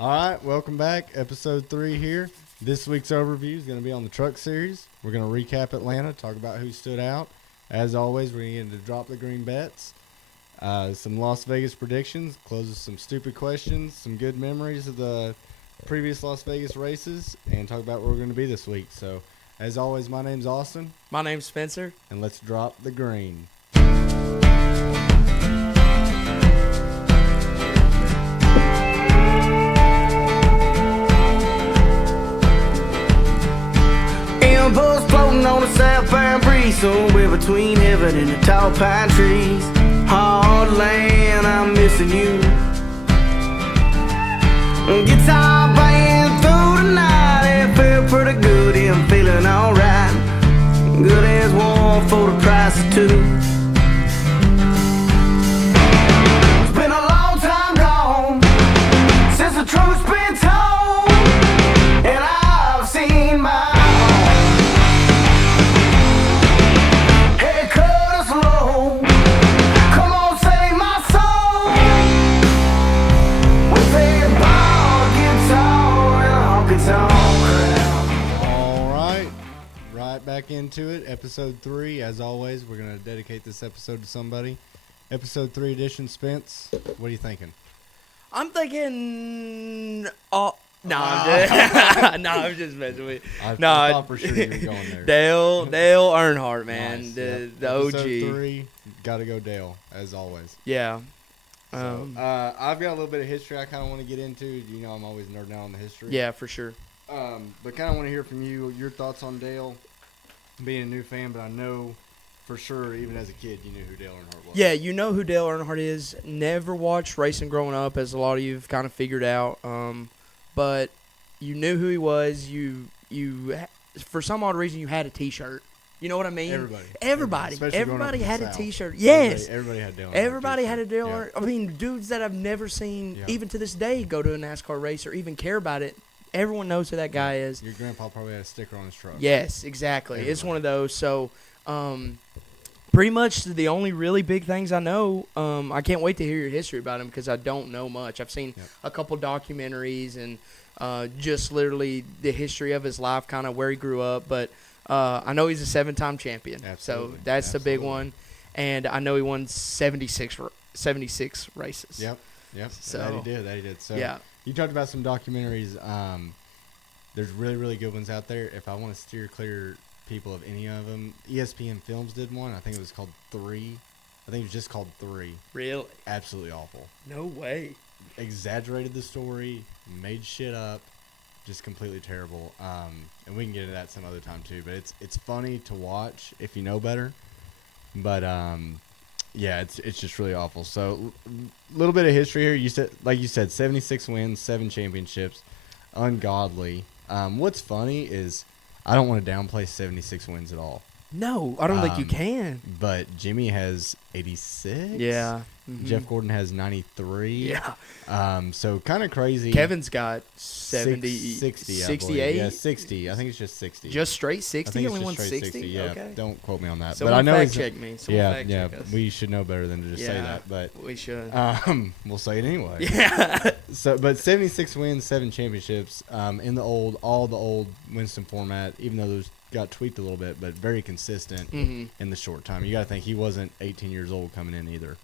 All right, welcome back. Episode 3 here. This week's overview is going to be on the truck series. We're going to recap Atlanta, talk about who stood out. As always, we're going to get into drop the green bets, some Las Vegas predictions, close with some stupid questions, some good memories of the previous Las Vegas races, and talk about where we're going to be this week. So, as always, my name's Austin, My name's Spencer. and let's drop the green. Impulse floating on a southbound breeze, somewhere between heaven and the tall pine trees. Hard land, I'm missing you. Guitar playing through the night, it felt pretty good, I'm feeling alright. Good as one for the price of two. It's been a long time gone since the truth's been told, and I've seen my head cut us low. Come on, save my soul with that bar guitar and a honky tonk crowd. All right, right back into it. Episode 3, as always, we're going to dedicate this episode to somebody. Episode 3 edition, Spence. What are you thinking? I'm thinking. Oh no, I'm just messing with you. I No, thought for sure you were going there. Dale Earnhardt, man, Nice, the yep. the OG. Episode 3, got to go Dale, as always. Yeah. So, I've got a little bit of history I kind of want to get into. You know, I'm always nerding out on the history. Yeah, for sure. But kind of want to hear from you, your thoughts on Dale. Being a new fan, but I know for sure, even as a kid, you knew who Dale Earnhardt was. Yeah, you know who Dale Earnhardt is. Never watched racing growing up, as a lot of you've kind of figured out. But you knew who he was. You for some odd reason, you had a T-shirt. You know what I mean? Everybody especially growing up Everybody in the had a South. T-shirt. Yes. Everybody had Dale Earnhardt. Everybody had a T-shirt. Dale Earnhardt. I mean, dudes that I've never seen, Yeah. even to this day, go to a NASCAR race or even care about it. Everyone knows who that guy is. Your grandpa probably had a sticker on his truck. Yes, exactly. It's Everybody. one of those. So, pretty much the only really big things I know. I can't wait to hear your history about him because I don't know much. I've seen Yep. a couple documentaries and just literally the history of his life, kind of where he grew up. But I know he's a 7-time champion. Absolutely. So that's the big Absolutely. one. And I know he won 76 races. Yep. So- That he did. So Yeah. you talked about some documentaries. There's really, really good ones out there. If I want to steer clear people of any of them, ESPN Films did one. I think it was called 3. I think it was just called 3. Really? Absolutely awful. No way. Exaggerated the story, made shit up, just completely terrible. And we can get into that some other time too. But it's funny to watch if you know better. But yeah, it's just really awful. So a little bit of history here. You said 76 wins, 7 championships, ungodly. What's funny is I don't want to downplay 76 wins at all. No, I don't think you can. But Jimmy has 86. Yeah. Mhm. Jeff Gordon has 93. Yeah. So kind of crazy. Kevin's got 70, 60, 68. Yeah, 60. I think it's just 60. Just straight I 60? think it's Only just won straight 60? Yeah, Okay. don't quote me on that. Someone but I know fact he's check me. Someone fact check us. we should know better than to just say Yeah. that. But We should. we'll say it anyway. Yeah. So, but 76 wins, 7 championships in all the old Winston format. Even though those got tweaked a little bit, but very consistent Mhm. in the short time. You got to think he wasn't 18 years old coming in either.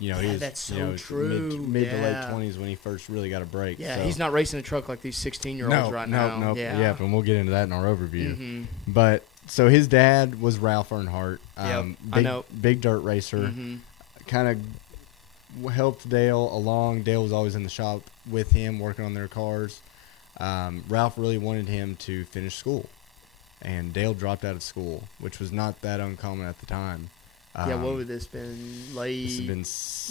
You know, he Yeah, was that's so mid true. to late Yeah. 20s when he first really got a break. Yeah, so. he's not racing a truck like these 16-year-olds right now. No, Yeah. and we'll get into that in our overview. Mhm. But so his dad was Ralph Earnhardt, Yep, big, I know. big dirt racer. Mhm. Kind of helped Dale along. Dale was always in the shop with him, working on their cars. Ralph really wanted him to finish school, and Dale dropped out of school, which was not that uncommon at the time. Yeah, what would this been? This had been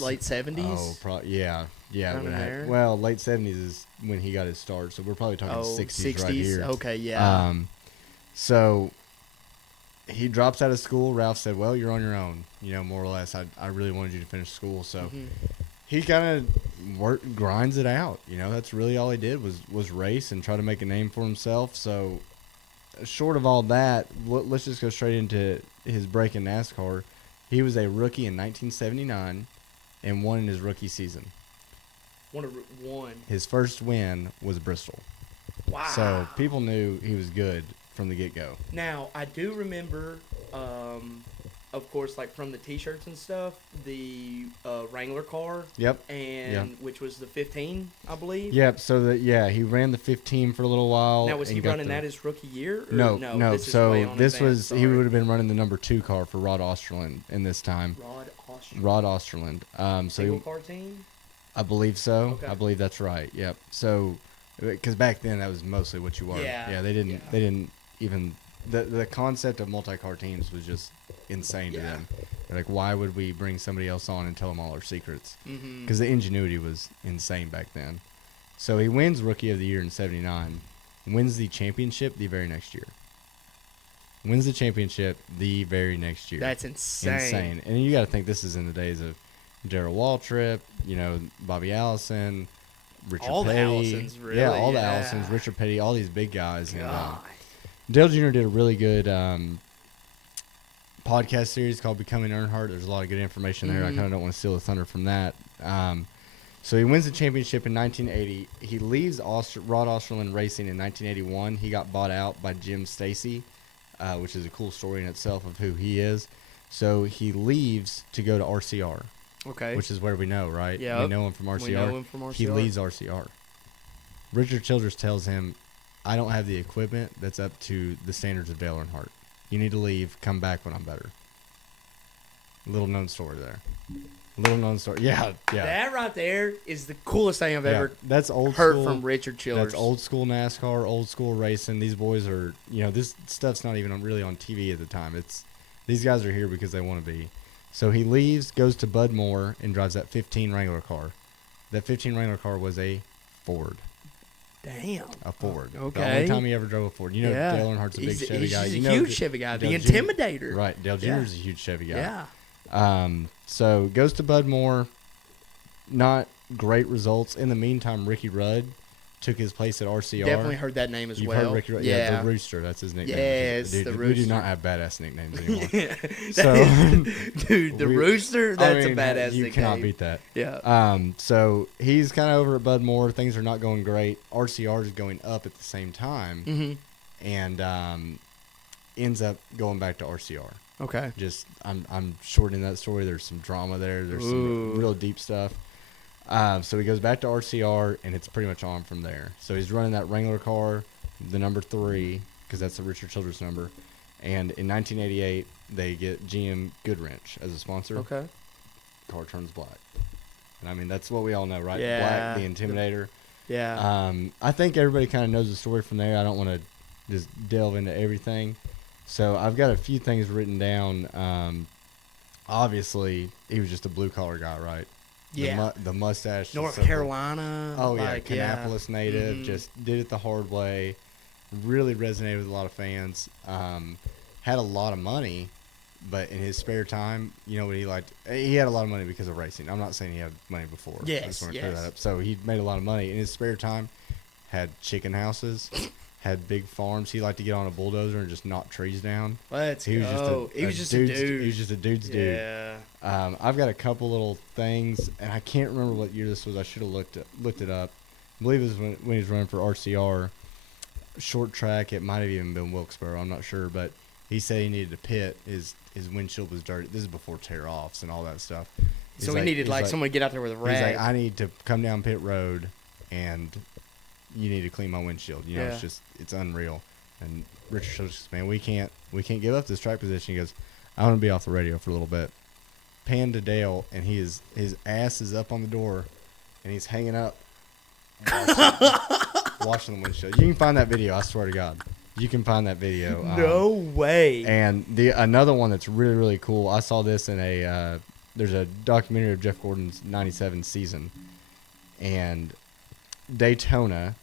Late 70s? Oh, yeah. Around when there? well, late 70s is when he got his start, so we're probably talking 60s right here. Okay, yeah. So he drops out of school. Ralph said, "Well, you're on your own." You know, more or less. I really wanted you to finish school, so Mhm. he kind of grinds it out. You know, that's really all he did was race and try to make a name for himself. So short of all that, let's just go straight into his break in NASCAR. He was a rookie in 1979 and won in his rookie season. One. His first win was Bristol. Wow. So people knew he was good from the get-go. Now, I do remember, of course, like from the T-shirts and stuff, the Wrangler car. Yep. And which was the 15, I believe. Yep. So he ran the 15 for a little while. Now, was and he got running that his rookie year? Or No. This is way So on this advance, was sorry. he would have been running the number 2 car for Rod Osterland in this time. Rod Osterland. So Single car team. I believe so. Okay. I believe that's right. Yep. So, because back then that was mostly what you were. Yeah. They didn't even the concept of multi-car teams was just insane to them. They're like, why would we bring somebody else on and tell them all our secrets? Because the ingenuity was insane back then. So he wins Rookie of the Year in '79, wins the championship the very next year. Wins the championship the very next year. That's insane. And you got to think this is in the days of Darrell Waltrip, Bobby Allison, Richard All the Petty. Allisons, really, Yeah, all the yeah. Allisons, Richard Petty, all these big guys. And, God. Dale Jr. did a really good podcast series called Becoming Earnhardt. There's a lot of good information there. I kind of don't want to steal the thunder from that. So he wins the championship in 1980. He leaves Rod Osterland Racing in 1981. He got bought out by Jim Stacy, which is a cool story in itself of who he is. So he leaves to go to RCR. Okay. Which is where we know, right? Yep. We know him from RCR. We know him from RCR. He leaves RCR. Richard Childress tells him, I don't have the equipment that's up to the standards of Dale Earnhardt. You need to leave. Come back when I'm better. Little known story there. Little known story. Yeah. That right there is the coolest thing I've Yeah, ever that's old heard school, from Richard Childress. That's old school NASCAR, old school racing. These boys are, this stuff's not even really on TV at the time. These guys are here because they want to be. So he leaves, goes to Bud Moore, and drives that 15 Wrangler car. That 15 Wrangler car was a Ford. Damn. A Ford. Okay. The only time he ever drove a Ford. Dale Earnhart's a big Chevy guy. He's a huge Chevy guy. The Dale Intimidator. Right. Dale Jr. Yeah. is a huge Chevy guy. Yeah. So goes to Bud Moore. Not great results. In the meantime, Ricky Rudd took his place at RCR. Definitely heard that name as You've well. heard Ricky Rudd? Yeah. The Rooster. That's his nickname. Yes, Dude, the We do Rooster. not have badass nicknames anymore. Dude, the Rooster, that's a badass You nickname. cannot beat that. Yeah. So he's kind of over at Bud Moore. Things are not going great. RCR is going up at the same time. Mm-hmm. And ends up going back to RCR. Okay. Just I'm shortening that story. There's some drama there. There's some real deep stuff. So he goes back to RCR, and it's pretty much on from there. So he's running that Wrangler car, the number 3, because that's the Richard Childress number. And in 1988, they get GM Goodwrench as a sponsor. Okay. Car turns black. And I mean, that's what we all know, right? Yeah. Black, the Intimidator. Yeah. I think everybody kind of knows the story from there. I don't want to just delve into everything. So I've got a few things written down. Obviously, he was just a blue-collar guy, right? Yeah. The mustache. North simple. Carolina. Oh, yeah. like, Kannapolis native. Mhm. Just did it the hard way. Really resonated with a lot of fans. Had a lot of money, but in his spare time, you know what he liked? He had a lot of money because of racing. I'm not saying he had money before. I Yes, just want to clear yes. that up. So he made a lot of money. In his spare time, had chicken houses, had big farms. He liked to get on a bulldozer and just knock trees down. Let's He was go. He was just a dude. He was just a dude's dude. Yeah. I've got a couple little things, and I can't remember what year this was. I should have looked it up. I believe it was when he was running for RCR. Short track. It might have even been Wilkesboro. I'm not sure, but he said he needed to pit. His windshield was dirty. This is before tear-offs and all that stuff. So he needed he's someone to get out there with a He's rag. like, I need to come down pit road, and you need to clean my windshield. You know, Yeah. it's unreal. And Richard says, man, we can't give up this track position. He goes, I want to be off the radio for a little bit. Pan to Dale, and his ass is up on the door, and he's hanging up, washing the windshield. You can find that video. I swear to God, you can find that video. No way. And another one that's really, really cool. I saw this in there's a documentary of Jeff Gordon's '97 season, and Daytona,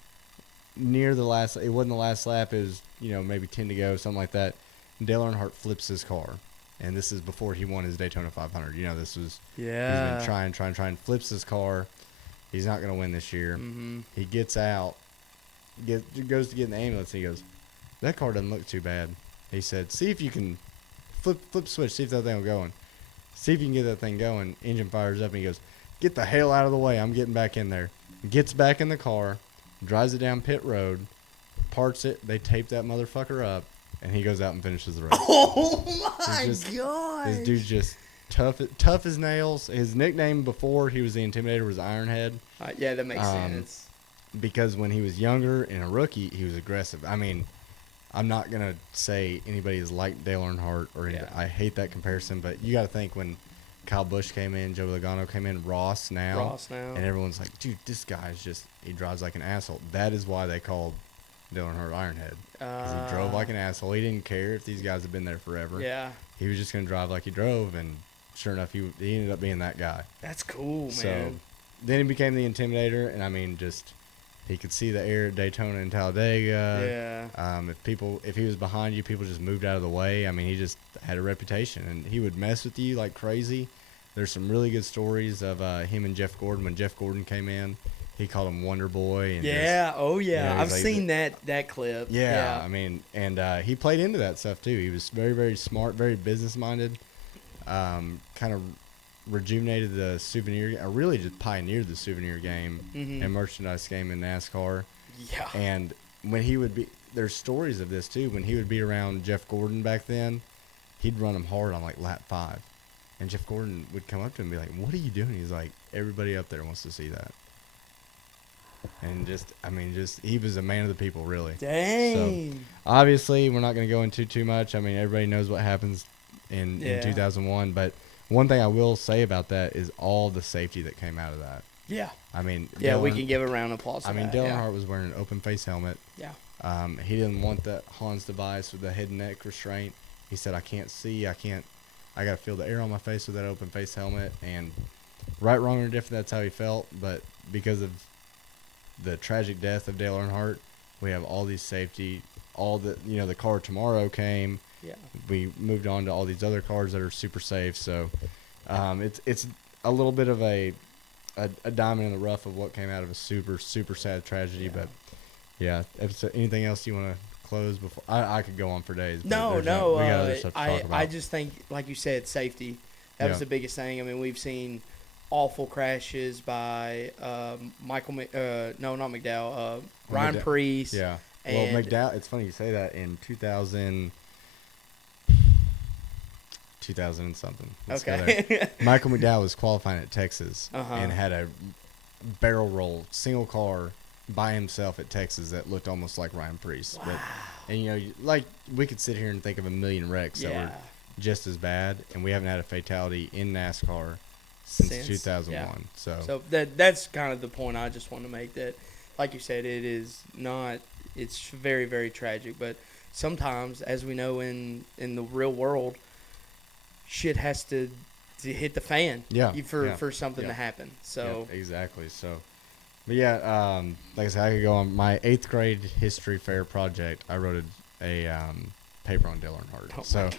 near the last. It wasn't the last lap. It was maybe 10 to go, something like that. Dale Earnhardt flips his car, and this is before he won his Daytona 500. This was he's been trying, flips his car. He's not going to win this year. Mm-hmm. He gets out, goes to get in the ambulance. And he goes, that car doesn't look too bad. He said, see if you can flip switch, see if that thing will go. See if you can get that thing going. Engine fires up, and he goes, get the hell out of the way. I'm getting back in there. Gets back in the car, drives it down pit road, parts it. They tape that motherfucker up, and he goes out and finishes the race. Oh my God! This god! dude's just tough as nails. His nickname before he was the Intimidator was Ironhead. Yeah, that makes sense. Because when he was younger and a rookie, he was aggressive. I mean, I'm not gonna say anybody is like Dale Earnhardt or anything. Yeah. I hate that comparison, but you got to think when Kyle Busch came in, Joey Logano came in, Ross now, and everyone's like, dude, this guy's he drives like an asshole. That is why they called Dale Earnhardt Ironhead. Because he drove like an asshole. He didn't care if these guys had been there forever. Yeah. He was just gonna drive like he drove, and sure enough, he ended up being that guy. That's cool, man. So then he became the Intimidator, and I mean, he could see the air at Daytona and Talladega. Yeah. If he was behind you, people just moved out of the way. I mean, he just had a reputation, and he would mess with you like crazy. There's some really good stories of him and Jeff Gordon. When Jeff Gordon came in, he called him Wonder Boy. And yeah. Oh yeah. you know, I've seen that clip. Yeah. I mean, and he played into that stuff too. He was very, very smart, very business minded. Kind of rejuvenated the souvenir, or really just pioneered the souvenir game and merchandise game in NASCAR. Yeah. And when he would be, there's stories of this too. When he would be around Jeff Gordon back then, he'd run him hard on like lap 5, and Jeff Gordon would come up to him and be like, "What are you doing?" He's like, "Everybody up there wants to see that." And he was a man of the people, really. Dang. So, obviously, we're not going to go into too much. I mean, everybody knows what happens in 2001, but one thing I will say about that is all the safety that came out of that. Yeah. I mean, yeah, we can give a round of applause. Dale Earnhardt was wearing an open face helmet. Yeah. He didn't want the Hans device with the head and neck restraint. He said, "I can't see. I got to feel the air on my face with that open face helmet." And right, wrong, or different, that's how he felt. But because of the tragic death of Dale Earnhardt, we have all these safety. The car tomorrow came. Yeah. We moved on to all these other cars that are super safe. So it's a little bit of a diamond in the rough of what came out of a super, super sad tragedy. But yeah, anything else you want to close before? I could go on for days. No. We got other stuff to talk about. I just think, like you said, safety. That was the biggest thing. I mean, we've seen awful crashes by Ryan Preece. Yeah. Well, McDowell, it's funny you say that. In 2000 and something. Okay. Michael McDowell was qualifying at Texas and had a barrel roll single car by himself at Texas that looked almost like Ryan Preece. Wow. But, we could sit here and think of a million wrecks that were just as bad, and we haven't had a fatality in NASCAR since 2001. Yeah. So that's kind of the point I just want to make, that, like you said, it is not. It's very, very tragic, but sometimes, as we know in the real world, shit has to hit the fan for something to happen. So exactly. So, but yeah, like I said, I could go on my 8th grade history fair project. I wrote a paper on Dale Earnhardt. So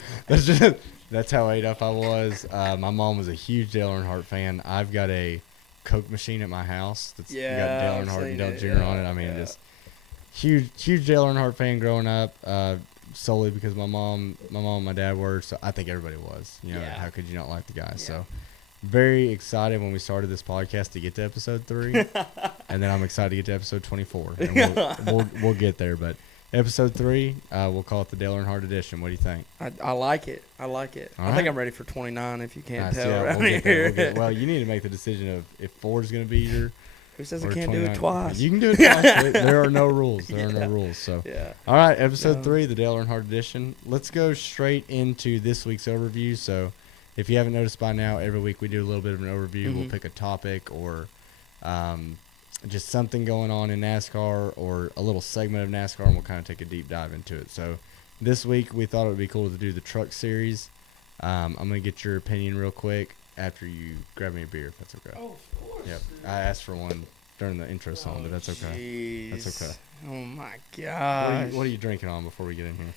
that's how ate up I was. My mom was a huge Dale Earnhardt fan. I've got a Coke machine at my house that's got Dale Earnhardt and Dale Jr. on it. I mean, just huge Dale Earnhardt fan growing up. Solely because my mom and my dad were, so I think everybody was. How could you not like the guy? Yeah. So very excited when we started this podcast to get to episode 3, and then I'm excited to get to episode 24, and we'll get there. But episode 3, we'll call it the Dale Earnhardt edition. What do you think? I like it. I think I'm ready for 29. If you can't tell, around here. Well, you need to make the decision of if 4 is going to be your. Who says I can't do it twice? You can do it twice. There are no rules. There are no rules. So, all right, episode 3, the Dale Earnhardt edition. Let's go straight into this week's overview. So, if you haven't noticed by now, every week we do a little bit of an overview. We'll pick a topic or just something going on in NASCAR or a little segment of NASCAR, and we'll kind of take a deep dive into it. So, this week we thought it would be cool to do the truck series. I'm going to get your opinion real quick after you grab me a beer, if that's okay. Oh, of course. Yep. I asked for one during the intro song, but that's okay. Geez. That's okay. Oh my gosh. What are you drinking on before we get in here?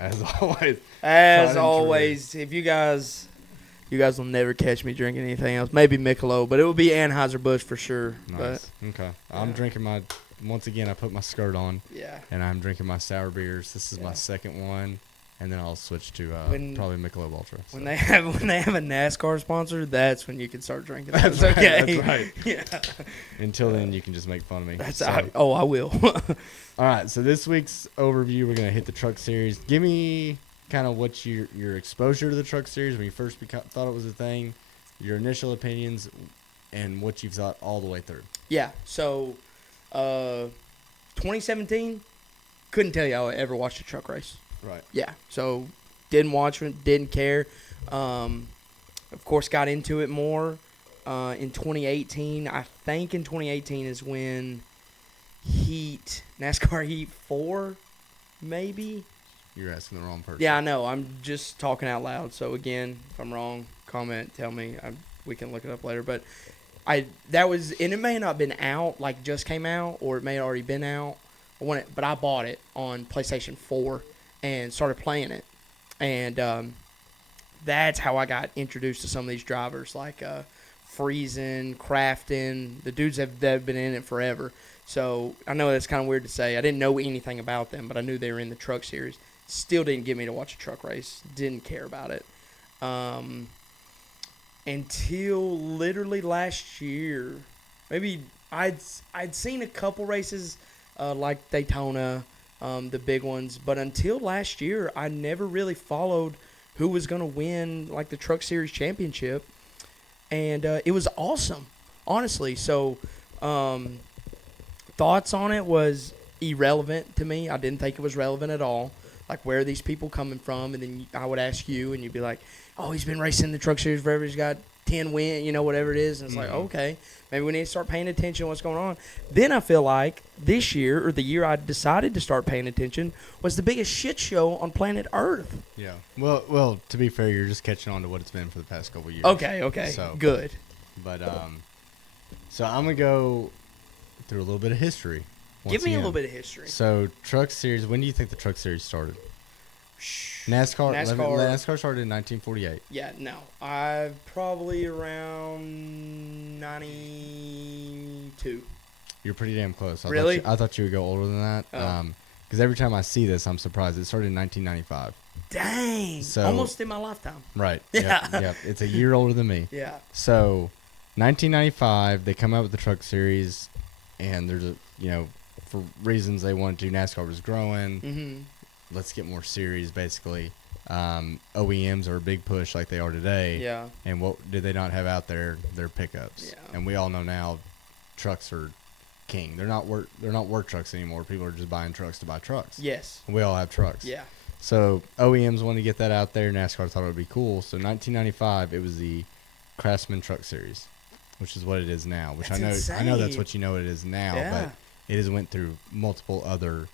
As always. If you guys will never catch me drinking anything else. Maybe Michelob, but it will be Anheuser-Busch for sure. Nice. But, okay. I'm drinking once again, I put my skirt on. Yeah. And I'm drinking my sour beers. This is my second one. and then I'll switch to probably Michelob Ultra. When so. they have a NASCAR sponsor, that's when you can start drinking. That's right, okay. that's right. Yeah. Until then, you can just make fun of me. I will. All right, so this week's overview, we're gonna hit the truck series. Give me kind of what your exposure to the truck series when you first thought it was a thing, your initial opinions, and what you've thought all the way through. Yeah. So, 2017, couldn't tell you I ever watched a truck race. Right. Yeah. So, didn't watch it, didn't care. Of course, got into it more in 2018. I think in 2018 is when NASCAR Heat 4, maybe. You're asking the wrong person. Yeah, I know. I'm just talking out loud. So again, if I'm wrong, comment, tell me. We can look it up later. But that was, and it may have not been out, like just came out, or it may have already been out. But I bought it on PlayStation 4 and started playing it, and that's how I got introduced to some of these drivers, like Friesen, Crafton, the dudes that have been in it forever. So I know that's kind of weird to say. I didn't know anything about them, but I knew they were in the truck series. Still didn't get me to watch a truck race. Didn't care about it. Until literally last year. Maybe I'd seen a couple races like Daytona, the big ones. But until last year, I never really followed who was going to win like the Truck Series Championship. And it was awesome, honestly. So thoughts on it was irrelevant to me. I didn't think it was relevant at all. Like, where are these people coming from? And then I would ask you, and you'd be like, oh, he's been racing the Truck Series forever. He's got 10 wins, whatever it is. And it's like, okay, maybe we need to start paying attention to what's going on. Then I feel like this year, or the year I decided to start paying attention, was the biggest shit show on planet Earth. Yeah. Well, to be fair, you're just catching on to what it's been for the past couple of years. Okay. So, good. But, so I'm going to go through a little bit of history. Give me a little bit of history. So, Truck Series, when do you think the Truck Series started? NASCAR started in 1948. Yeah, no. Probably around 92. You're pretty damn close. Really? I thought you would go older than that. Because every time I see this, I'm surprised. It started in 1995. Dang. So, almost in my lifetime. Right. Yeah. Yep. It's a year older than me. Yeah. So, 1995, they come out with the Truck Series, and there's for reasons they wanted to, NASCAR was growing. Mm-hmm. Let's get more series, basically. OEMs are a big push like they are today. Yeah. And what did they not have out there? Their pickups. Yeah. And we all know now trucks are king. They're not work trucks anymore. People are just buying trucks to buy trucks. Yes. We all have trucks. Yeah. So OEMs wanted to get that out there. NASCAR thought it would be cool. So 1995, it was the Craftsman Truck Series, which is what it is now. Which That's I know that's insane. what you know it is now, Yeah. but it has went through multiple other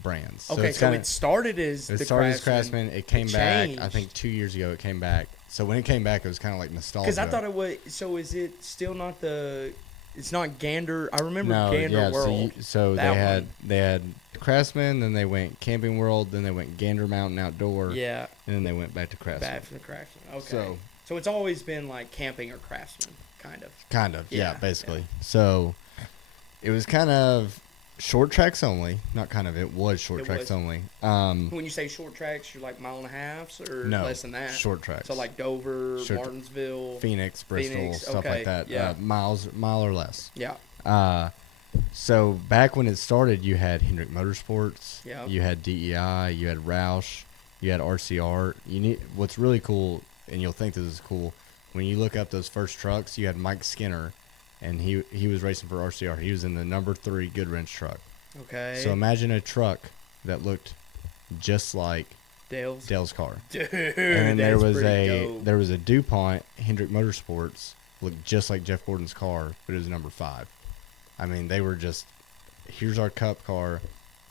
brands. Okay, so it started as it the started as Craftsman. Craftsman. It came back. changed. I think 2 years ago it came back. So when it came back, it was kind of like nostalgia. Because I thought it was. So is it still not the? It's not Gander. I remember no, Gander yeah. World. So That they had Craftsman, then they went Camping World, then they went Gander Mountain Outdoor, Yeah. and then they went back to Craftsman. Back from the Craftsman. Okay. So So it's always been like camping or Craftsman, kind of. kind of, yeah, Yeah, basically. So it was kind of short tracks only. Not kind of. It was short It tracks was. only. When you say short tracks, you're like 1.5 miles or No, less than that. short tracks. So like Dover, Short- Martinsville. Phoenix, Bristol, Phoenix, stuff okay, like that. yeah. Mile or less. Yeah. So back when it started, you had Hendrick Motorsports. Yeah. You had DEI. You had Roush. You had RCR. What's really cool, and you'll think this is cool, when you look up those first trucks, you had Mike Skinner, and he was racing for RCR. He was in the number 3 Goodwrench truck. Okay. So imagine a truck that looked just like Dale's car. Dude, And then there that's was pretty dope. there was a DuPont Hendrick Motorsports, looked just like Jeff Gordon's car, but it was number 5. I mean, they were just, here's our cup car,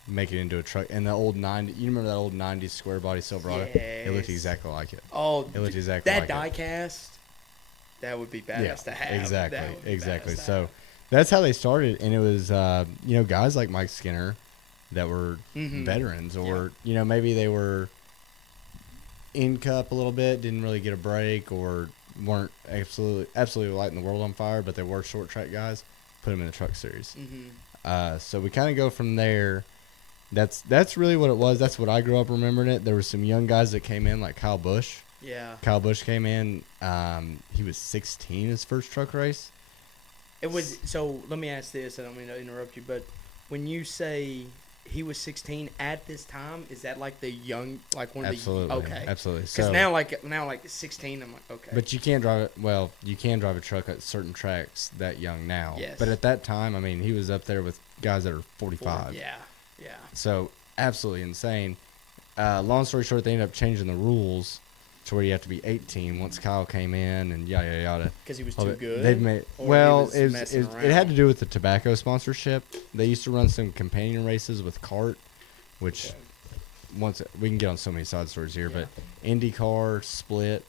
make it into a truck. And the old 90, you remember that old 90s square body Silverado? It looked Yes. exactly like it. Oh, It looked exactly that like die it. cast, that would be badass to have. Exactly, That would be exactly. badass to So have. that's how they started, and it was guys like Mike Skinner that were Mhm. veterans, or maybe they were in cup a little bit, didn't really get a break, or weren't absolutely lighting the world on fire, but they were short track guys. Put them in the truck series. Mhm. So we kind of go from there. That's really what it was. That's what I grew up remembering it. There were some young guys that came in, like Kyle Busch. Yeah. Kyle Busch came in. He was 16 his first truck race. It was. So let me ask this. I don't mean to interrupt you, but when you say he was 16 at this time, is that like the young, like one of Absolutely. the okay? Absolutely. Because So, now like 16, I'm like okay. but you can't drive it. Well, you can drive a truck at certain tracks that young now. Yes. But at that time, I mean, he was up there with guys that are 45. Yeah. Yeah. So absolutely insane. Long story short, they ended up changing the rules to where you have to be 18 once Kyle came in and yada yada yada. Because he was Well, too good. They've made Or he well. was It messing it had around? to do with the tobacco sponsorship. They used to run some companion races with CART, which once we can get on so many side stories here, but IndyCar split.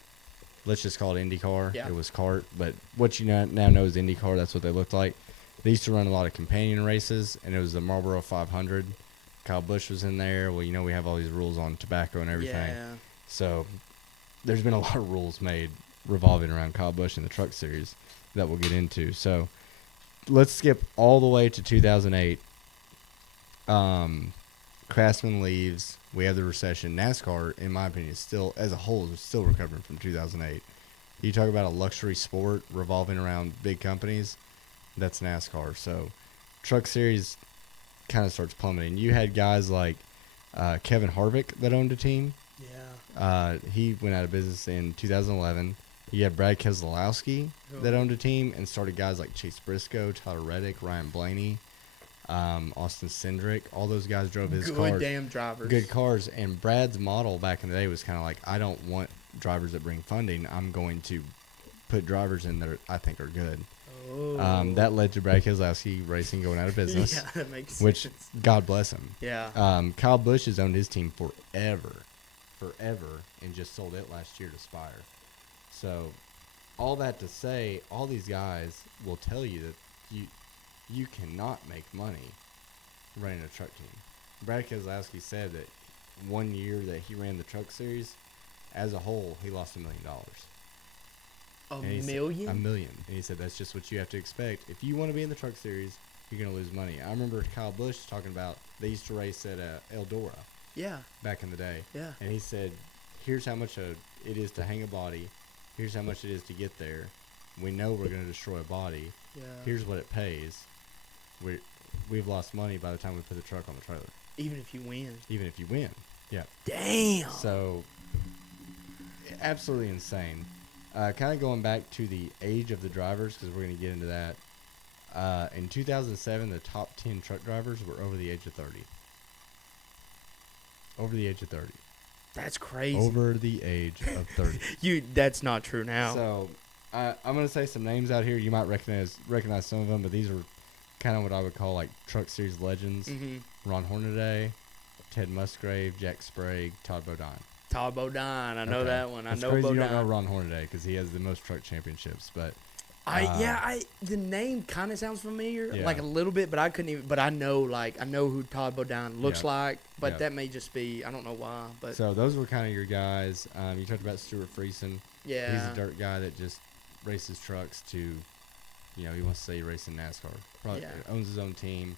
Let's just call it IndyCar. Yeah. It was CART, but what you now know is IndyCar. That's what they looked like. They used to run a lot of companion races, and it was the Marlboro 500. Kyle Busch was in there. Well, we have all these rules on tobacco and everything. Yeah. So there's been a lot of rules made revolving around Kyle Busch in the Truck Series that we'll get into. So let's skip all the way to 2008. Craftsman leaves. We have the recession. NASCAR, in my opinion, is still, as a whole, is still recovering from 2008. You talk about a luxury sport revolving around big companies, that's NASCAR. So Truck Series kind of starts plummeting. You had guys like Kevin Harvick that owned a team. Yeah. He went out of business in 2011. You had Brad Keselowski that owned a team and started guys like Chase Briscoe, Tyler Reddick, Ryan Blaney, Austin Cindric. All those guys drove his Good cars. damn drivers. Good cars. And Brad's model back in the day was kind of like, I don't want drivers that bring funding. I'm going to put drivers in that I think are good. Oh. That led to Brad Keselowski Racing going out of business, Yeah, that makes which sense. God bless him. Yeah. Kyle Busch has owned his team forever, and just sold it last year to Spire. So, all that to say, all these guys will tell you that you cannot make money running a truck team. Brad Keselowski said that one year that he ran the Truck Series, as a whole, he lost $1 million. $1 And he said- million? $1 million. And he said that's just what you have to expect. If you want to be in the Truck Series, you're going to lose money. I remember Kyle Busch talking about they used to race at Eldora Yeah. back in the day. Yeah. And he said, here's how much it is to hang a body. Here's how much it is to get there. We know we're going to destroy a body. Yeah. Here's what it pays. We've lost money by the time we put the truck on the trailer, Even if you win. even if you win. Yeah. Damn. So, absolutely insane. Kind of going back to the age of the drivers, because we're going to get into that. In 2007, the top 10 truck drivers were over the age of 30. Over the age of 30. That's crazy. Over the age of 30. That's not true now. So, I'm going to say some names out here. You might recognize some of them, but these are kind of what I would call like Truck Series legends. Mm-hmm. Ron Hornaday, Ted Musgrave, Jack Sprague, Todd Bodine. Todd Bodine. I know Okay. that one. It's I know crazy Bodine. you don't know Ron Hornaday because he has the most truck championships. But The name kind of sounds familiar, Yeah. like a little bit, but I couldn't even. But I know who Todd Bodine looks Yeah. like, but Yeah. that may just be, I don't know why, but so those were kind of your guys. You talked about Stuart Friesen. yeah, He's a dirt guy that just races trucks to, he wants to say racing NASCAR. Probably Yeah. owns his own team,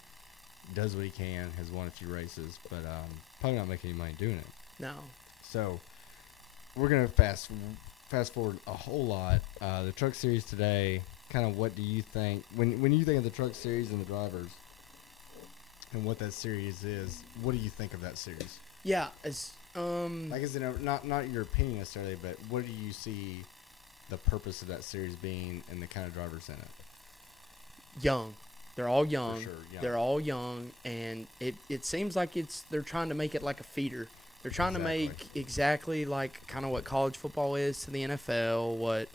does what he can, has won a few races, but probably not making any money doing it. no, So we're gonna fast forward a whole lot. The Truck Series today. Kind of what do you think when you think of the Truck Series and the drivers, and what that series is? What do you think of that series? yeah, it's Like, is it not your opinion necessarily, but what do you see the purpose of that series being and the kind of drivers in it? young. They're all young. sure, young. They're all young, and it seems like they're trying to make it like a feeder. They're trying to Exactly. make exactly like kind of what college football is to the NFL, what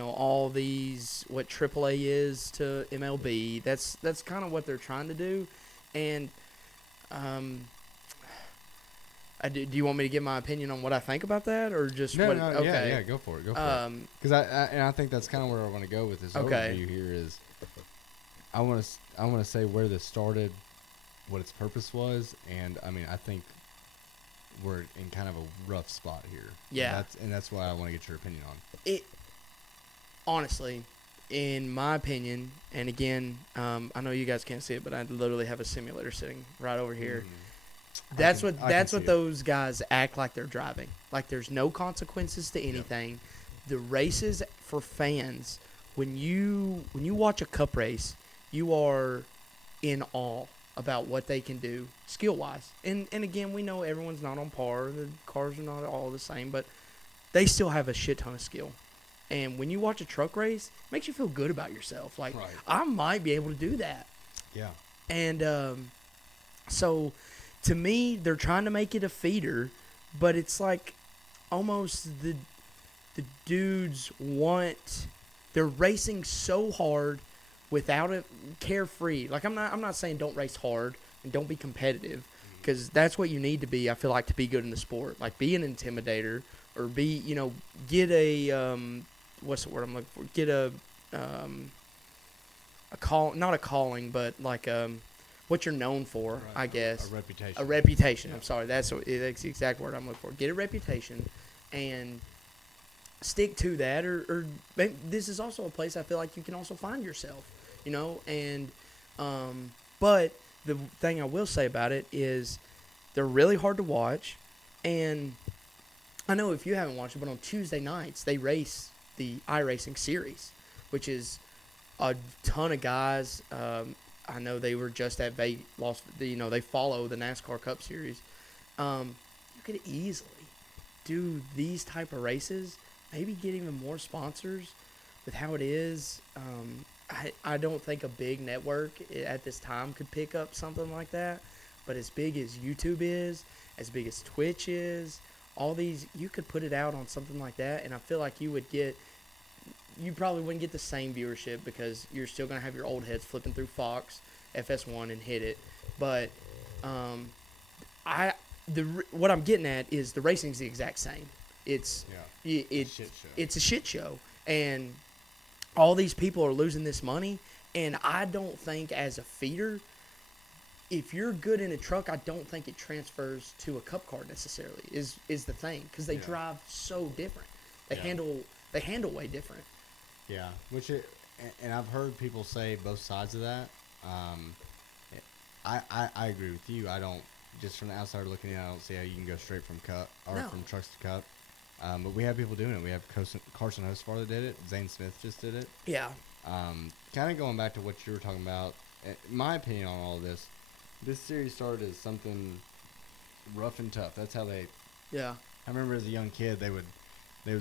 all these what AAA is to MLB. That's kind of what they're trying to do, and do you want me to give my opinion on what I think about that, or just what? Okay. yeah, go for it, Because I think that's kind of where I want to go with this Okay. overview here is I want to say where this started, what its purpose was, and I mean I think we're in kind of a rough spot here. Yeah. and that's why I want to get your opinion on. It honestly, in my opinion, and again, I know you guys can't see it, but I literally have a simulator sitting right over here. That's I can what see it. those guys act like they're driving. Like there's no consequences to anything. The races for fans, when you watch a cup race, you are in awe about what they can do skill wise. And again, we know everyone's not on par. The cars are not all the same, but they still have a shit ton of skill. And when you watch a truck race, it makes you feel good about yourself. Like Right. I might be able to do that. Yeah. And so, to me, they're trying to make it a feeder, but it's like almost the dudes want. They're racing so hard without it carefree. Like I'm not saying don't race hard and don't be competitive, because that's what you need to be. I feel like to be good in the sport, like be an intimidator or be get a what's the word I'm looking for? Get a not a calling, but like what you're known for, Right. I guess. A reputation. A reputation. Yeah. I'm sorry. That's the exact word I'm looking for. Get a reputation and stick to that. Or this is also a place I feel like you can also find yourself, And but the thing I will say about it is they're really hard to watch. And I know if you haven't watched it, but on Tuesday nights they race the iRacing series, which is a ton of guys. I know they were just at they follow the NASCAR Cup Series. You could easily do these type of races, maybe get even more sponsors with how it is. I don't think a big network at this time could pick up something like that, but as big as YouTube is, as big as Twitch is, all these, you could put it out on something like that, and I feel like you probably wouldn't get the same viewership because you're still going to have your old heads flipping through Fox, FS1, and hit it. But what I'm getting at is the racing's the exact same. It's shit show. It's a shit show, and all these people are losing this money. And I don't think as a feeder, if you're good in a truck, I don't think it transfers to a cup car necessarily. Is the thing, because they drive so different. They handle way different. Yeah, and I've heard people say both sides of that. I agree with you. I don't, just from the outsider looking in, I don't see how you can go straight from cup or No. from trucks to cup. But we have people doing it. We have Carson Hostfar that did it. Zane Smith just did it. Yeah. Kind of going back to what you were talking about, my opinion on all this series started as something rough and tough. That's how they. Yeah. I remember as a young kid, they would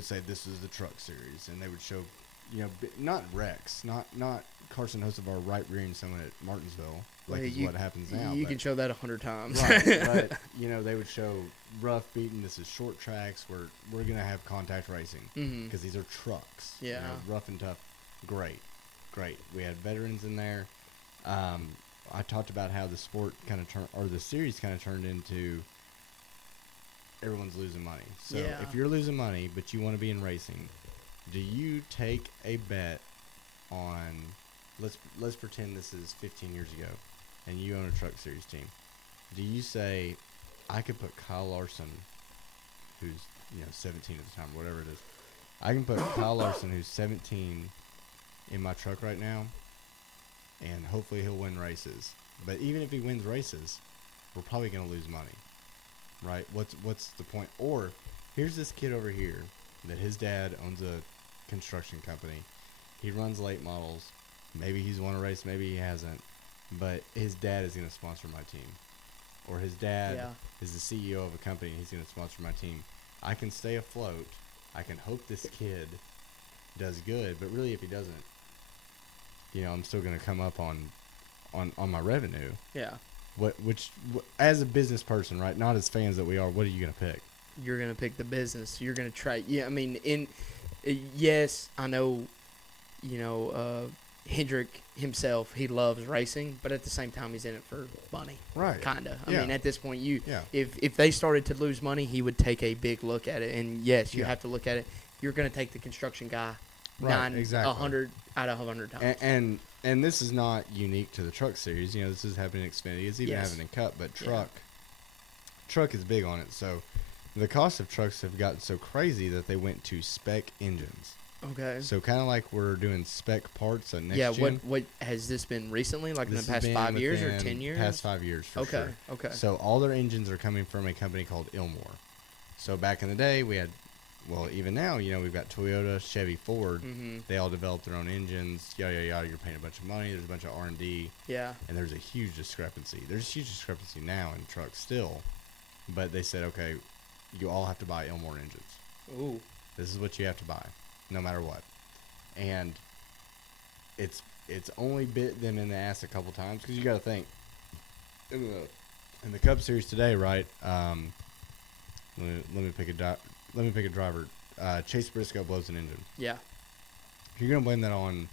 say this is the truck series, and they would show, not wrecks, not Carson Hocevar right rearing someone at Martinsville, like is what happens now. You can show that 100 times. Right, but they would show rough beating. This is short tracks where we're gonna have contact racing because these are trucks. Yeah. Rough and tough. Great. We had veterans in there. I talked about how the sport the series kind of turned into everyone's losing money. So if you're losing money but you want to be in racing, do you take a bet on, let's pretend this is 15 years ago and you own a truck series team. Do you say, I could put Kyle Larson, who's 17 at the time, whatever it is, I can put Kyle Larson, who's 17, in my truck right now, and hopefully he'll win races. But even if he wins races, we're probably going to lose money, right? What's the point? Or here's this kid over here that his dad owns a construction company. He runs late models. Maybe he's won a race, maybe he hasn't. But his dad is going to sponsor my team. Or his dad is the CEO of a company and he's going to sponsor my team. I can stay afloat. I can hope this kid does good. But really, if he doesn't, I'm still going to come up on my revenue. Yeah. Which as a business person, right? Not as fans that we are, what are you going to pick? You're going to pick the business. You're going to try. Yeah, I mean, yes, I know, Hendrick himself, he loves racing, but at the same time, he's in it for money. Right. Kind of. I Yeah. mean, at this point, if they started to lose money, he would take a big look at it. And yes, you have to look at it. You're going to take the construction guy exactly. 100 out of 100 times. And this is not unique to the truck series. This is happening in Xfinity. It's even happening in Cup, but truck is big on it. So the cost of trucks have gotten so crazy that they went to spec engines. Okay. So kind of like we're doing spec parts at next Yeah. gen. What has this been recently? Like in This the has past been 5 years or within 10 years? Past 5 years for Okay. sure. Okay. So all their engines are coming from a company called Ilmor. So back in the day, we had, well, even now, we've got Toyota, Chevy, Ford. Mm-hmm. They all develop their own engines. Yada yada yada. You're paying a bunch of money. There's a bunch of R&D, Yeah. and there's a huge discrepancy. There's a huge discrepancy now in trucks still, but they said, okay, you all have to buy Ilmor engines. Ooh. This is what you have to buy, no matter what. And it's only bit them in the ass a couple times because you got to think in the Cup Series today, right? Let me pick a driver. Chase Briscoe blows an engine. Yeah. You're gonna blame that on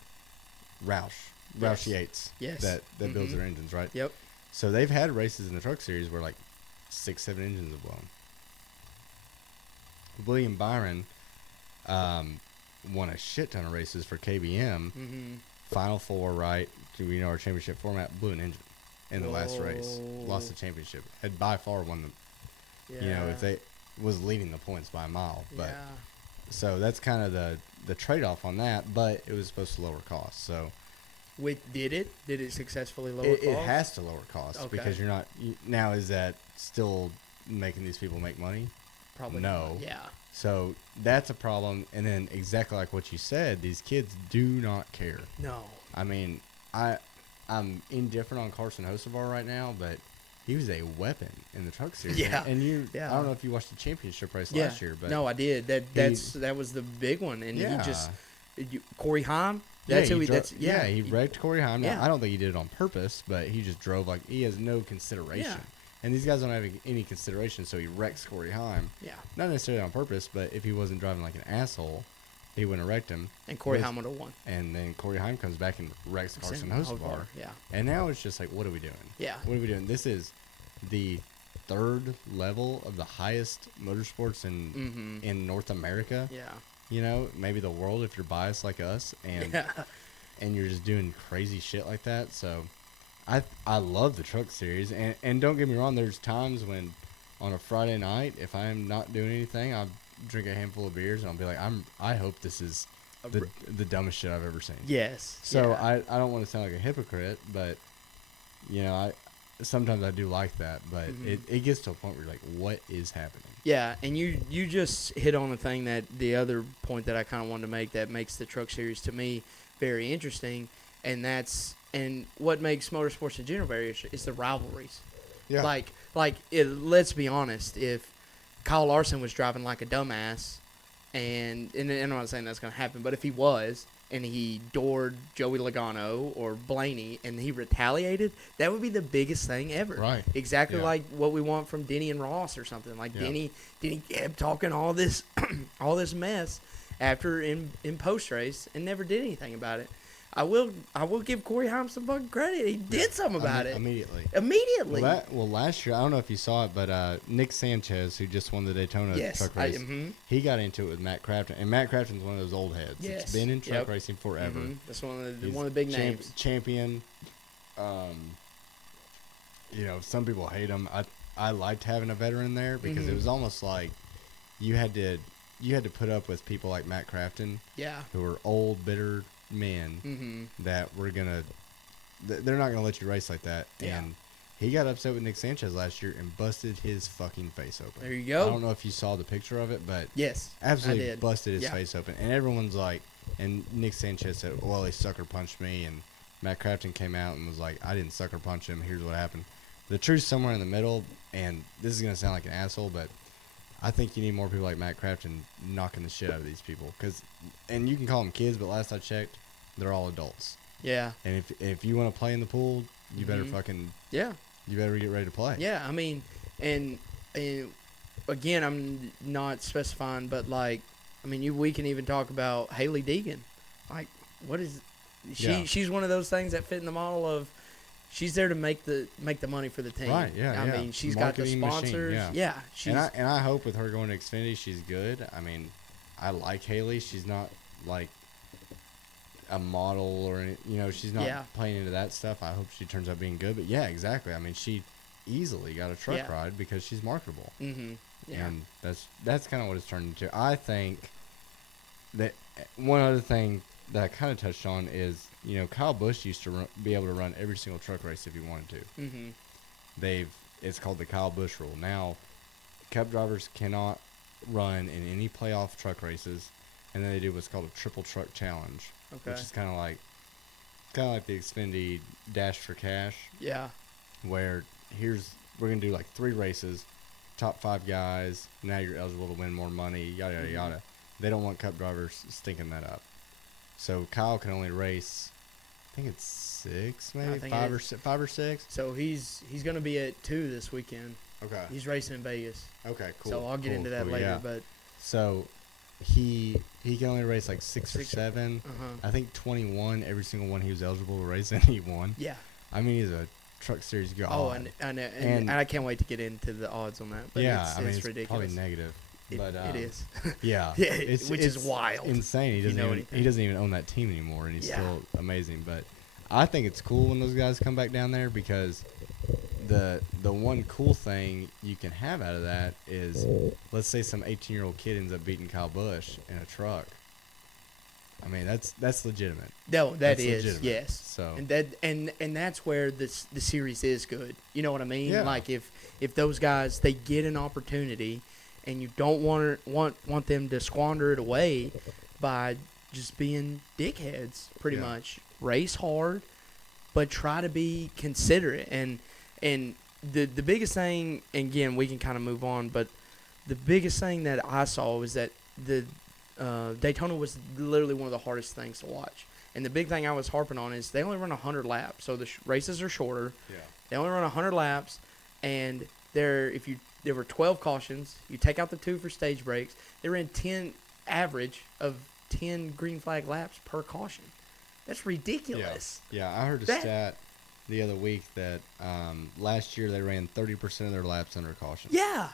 Roush Yes. Yates. Yes. That builds Mhm. their engines, right? Yep. So they've had races in the Truck Series where like 6-7 engines have blown. William Byron won a shit ton of races for KBM. Mm-hmm. Final four, right? Our championship format, blew an engine in the last race. Whoa. Lost the championship. Had by far won the. Yeah. If they was leading the points by a mile, but Yeah. so that's kind of the trade off on that. But it was supposed to lower costs, so Did it successfully lower it costs? has to lower costs Okay. because you're not now. Is that still making these people make money? Probably no. not. Yeah. So that's a problem. And then exactly like what you said, these kids do not care. No. I mean, I'm indifferent on Carson Hocevar right now, but he was a weapon in the Truck Series. Yeah. And Yeah. I don't know if you watched the championship race Yeah. last year, but no, I did. That was the big one, and yeah. he just Corey Haim. That's who he. That's yeah. He wrecked Corey Haim. Now, Yeah. I don't think he did it on purpose, but he just drove like he has no consideration. Yeah. And these guys don't have any consideration, so he wrecks Corey Haim. Yeah. Not necessarily on purpose, but if he wasn't driving like an asshole, he wouldn't have wrecked him. And Corey With- Haim would have won. And then Corey Haim comes back and wrecks Carson Hocevar, Hocevar. Yeah. And now it's just like, what are we doing? Yeah. What are we doing? This is the third level of the highest motorsports Mm-hmm. in North America. Yeah. Maybe the world if you're biased like us, and Yeah. and you're just doing crazy shit like that. So, I love the Truck Series, and don't get me wrong. There's times when on a Friday night, if I'm not doing anything, I'll drink a handful of beers and I'll be like, I hope this is the dumbest shit I've ever seen. Yes. So yeah. I don't want to sound like a hypocrite, but I sometimes I do like that, but Mhm. it gets to a point where you're like, what is happening? Yeah, and you just hit on the thing that the other point that I kind of wanted to make that makes the Truck Series to me very interesting, and what makes motorsports in general very interesting is the rivalries. Yeah. Let's be honest, if Kyle Larson was driving like a dumbass, and I'm not saying that's going to happen, but if he was, and he doored Joey Logano or Blaney, and he retaliated, that would be the biggest thing ever. Right. Exactly Yeah. like what we want from Denny and Ross or something. Like Yeah. Denny kept talking all this all this mess after in post race and never did anything about it. I will give Corey Haim some fucking credit. He did something about it Immediately. immediately. Well, last year, I don't know if you saw it, but Nick Sanchez, who just won the Daytona yes, truck race, mhm. he got into it with Matt Crafton. And Matt Crafton's one of those old heads. Yes. It's been in truck Yep. racing forever. Mhm. That's one of the He's big names. Champion. Some people hate him. I liked having a veteran there because Mhm. it was almost like you had to put up with people like Matt Crafton, Yeah. who were old, bitter men Mm-hmm. that were they're not gonna let you race like that. Yeah. And he got upset with Nick Sanchez last year and busted his fucking face open. There you go. I don't know if you saw the picture of it, but Yes. absolutely I did. busted his Yeah. face open. And everyone's like, and Nick Sanchez said, well, he sucker punched me. And Matt Crafton came out and was like, I didn't sucker punch him. Here's what happened. The truth's somewhere in the middle. And this is going to sound like an asshole, but I think you need more people like Matt Crafton knocking the shit out of these people. And you can call them kids, but last I checked, they're all adults. Yeah. And if you want to play in the pool, you better Mhm. Yeah. you better get ready to play. Yeah, I mean, and again, I'm not specifying, but we can even talk about Haley Deegan. Like, what is she? Yeah. She's one of those things that fit in the model of she's there to make the money for the team. Right, yeah, I yeah. mean, she's got the Marketing machine, sponsors. yeah. She's And I hope with her going to Xfinity, she's good. I mean, I like Haley. She's not like a model or she's not Yeah. playing into that stuff. I hope she turns out being good. But yeah, exactly. I mean, she easily got a truck Yeah. ride because she's marketable. Mm-hmm. Yeah. And that's kind of what it's turned into. I think that, one other thing that I kind of touched on is, Kyle Busch used to be able to run every single truck race if he wanted to. Mm-hmm. It's called the Kyle Busch rule. Now, Cup drivers cannot run in any playoff truck races, and then they do what's called a triple truck challenge, Okay. which is kind of like the Xfinity Dash for Cash, Yeah. where we're gonna do like 3 races, top 5 guys. Now you're eligible to win more money. Yada yada Mhm. yada. They don't want Cup drivers stinking that up, so Kyle can only race. I think it's 6, maybe think 5 it or is. 5 or 6. So he's going to be at 2 this weekend. Okay. He's racing in Vegas. Okay. Cool. So I'll get cool, into that cool, later. yeah. But So he can only race like 6 or 7. uh-huh. I think 21. Every single one he was eligible to race, and he won. Yeah. I mean, he's a Truck Series god. Oh, and I can't wait to get into the odds on that. But yeah, it's it's ridiculous. probably negative. But it is. Yeah. Yeah, which is it's wild. Insane. He if you doesn't know even anything. he doesn't even own that team anymore, and he's Yeah. still amazing. But I think it's cool when those guys come back down there, because the one cool thing you can have out of that is, let's say some 18-year-old kid ends up beating Kyle Busch in a truck. I mean, that's legitimate. No, That's is legitimate. yes. So And that's where the series is good. You know what I mean? Yeah. Like if those guys, they get an opportunity, and you don't want them to squander it away by just being dickheads. Pretty Yeah. much race hard, but try to be considerate. And the biggest thing, and again, we can kind of move on, but the biggest thing that I saw was that the Daytona was literally one of the hardest things to watch. And the big thing I was harping on is they only run 100 laps, so the races are shorter. yeah. They only run 100 laps, and there were 12 cautions. You take out the 2 for stage breaks. They ran 10 average of 10 green flag laps per caution. That's ridiculous. Yeah, I heard a That- stat the other week that last year they ran 30% of their laps under caution. Yeah.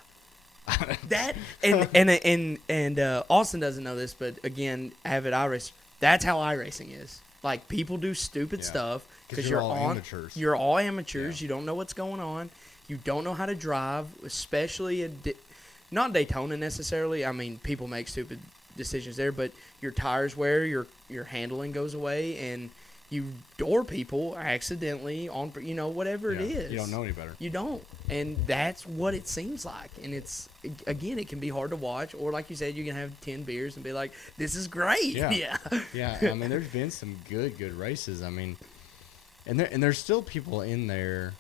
That and Austin doesn't know this, but again, avid iRacer. That's how iRacing is. Like, people do stupid Yeah. stuff 'Cause because you're you're all on. amateurs. You're all amateurs. Yeah. You don't know what's going on. You don't know how to drive, especially not Daytona necessarily. I mean, people make stupid decisions there, but your tires wear, your handling goes away, and you door people accidentally on, whatever it Yeah, is. You don't know any better. You don't. And that's what it seems like. And it's, again, it can be hard to watch. Or like you said, you can have 10 beers and be like, this is great. Yeah. Yeah. Yeah, I mean, there's been some good races. I mean, and there's still people in there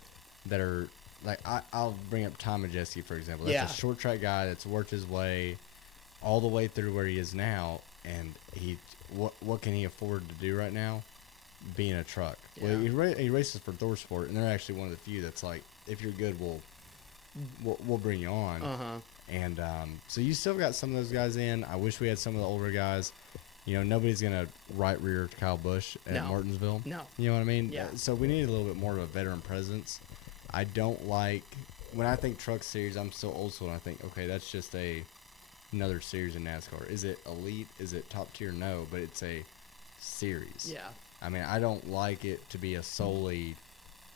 that are, like, I'll bring up Tom Majeski, for example. That's Yeah. a short track guy that's worked his way all the way through where he is now, and what can he afford to do right now? Be in a truck. Well, Yeah. he races for ThorSport, and they're actually one of the few that's like, if you're good, we'll bring you on. Uh-huh. And so you still got some of those guys in. I wish we had some of the older guys. Nobody's gonna right rear Kyle Busch at No. Martinsville. No. You know what I mean? Yeah. So we need a little bit more of a veteran presence. I don't like when I think truck series. I'm so old school, and I think, okay, that's just another series in NASCAR. Is it elite? Is it top tier? No, but it's a series. Yeah. I mean, I don't like it to be a solely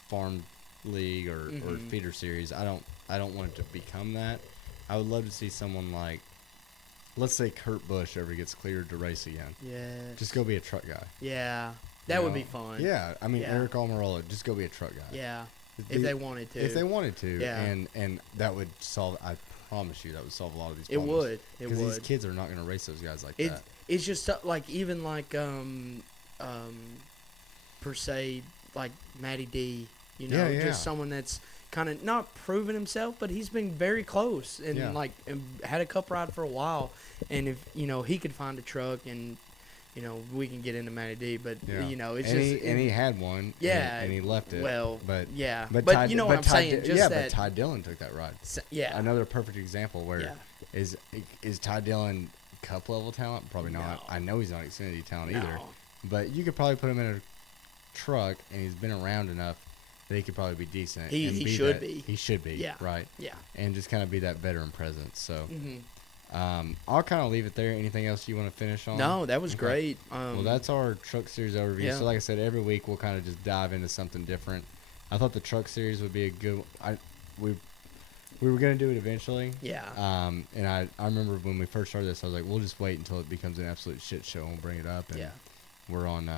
farm league or Mhm. feeder series. I don't want it to become that. I would love to see someone like, let's say Kurt Busch ever gets cleared to race again. Yeah. Just go be a truck guy. Yeah. You That would know? be fun. Yeah, I mean, Yeah. Eric Almirola, just go be a truck guy. Yeah. If they wanted to. If they wanted to. Yeah. And that would solve, I promise you, that would solve a lot of these It problems. would. It Because would. these kids are not going to race those guys like It, that. it's just like, even like per se, like Matty D, Yeah. just someone that's kind of not proven himself, but he's been very close and Yeah. and had a cup ride for a while. And if he could find a truck, and we can get into Matty D, but Yeah. it's and just he had one. Yeah, And he left it. well, but yeah, But, but Ty, you know but what I'm Ty saying, Di- just yeah, that, but Ty Dillon took that ride. yeah, Another perfect example where yeah, is Ty Dillon cup level talent? Probably not. No. I know he's not Xfinity talent either. no, But you could probably put him in a truck, and he's been around enough that he could probably be decent. He and should that- be. He should be. Yeah. Right. yeah, And just kind of be that veteran presence. So hmm I'll kind of leave it there. Anything else you want to finish on? no, that was Okay. great. Well, that's our truck series overview. Yeah. So, like I said, every week we'll kind of just dive into something different. I thought the truck series would be a good. we were gonna do it eventually. Yeah. And I remember when we first started this, I was like, we'll just wait until it becomes an absolute shit show and we'll bring it up. And Yeah. we're on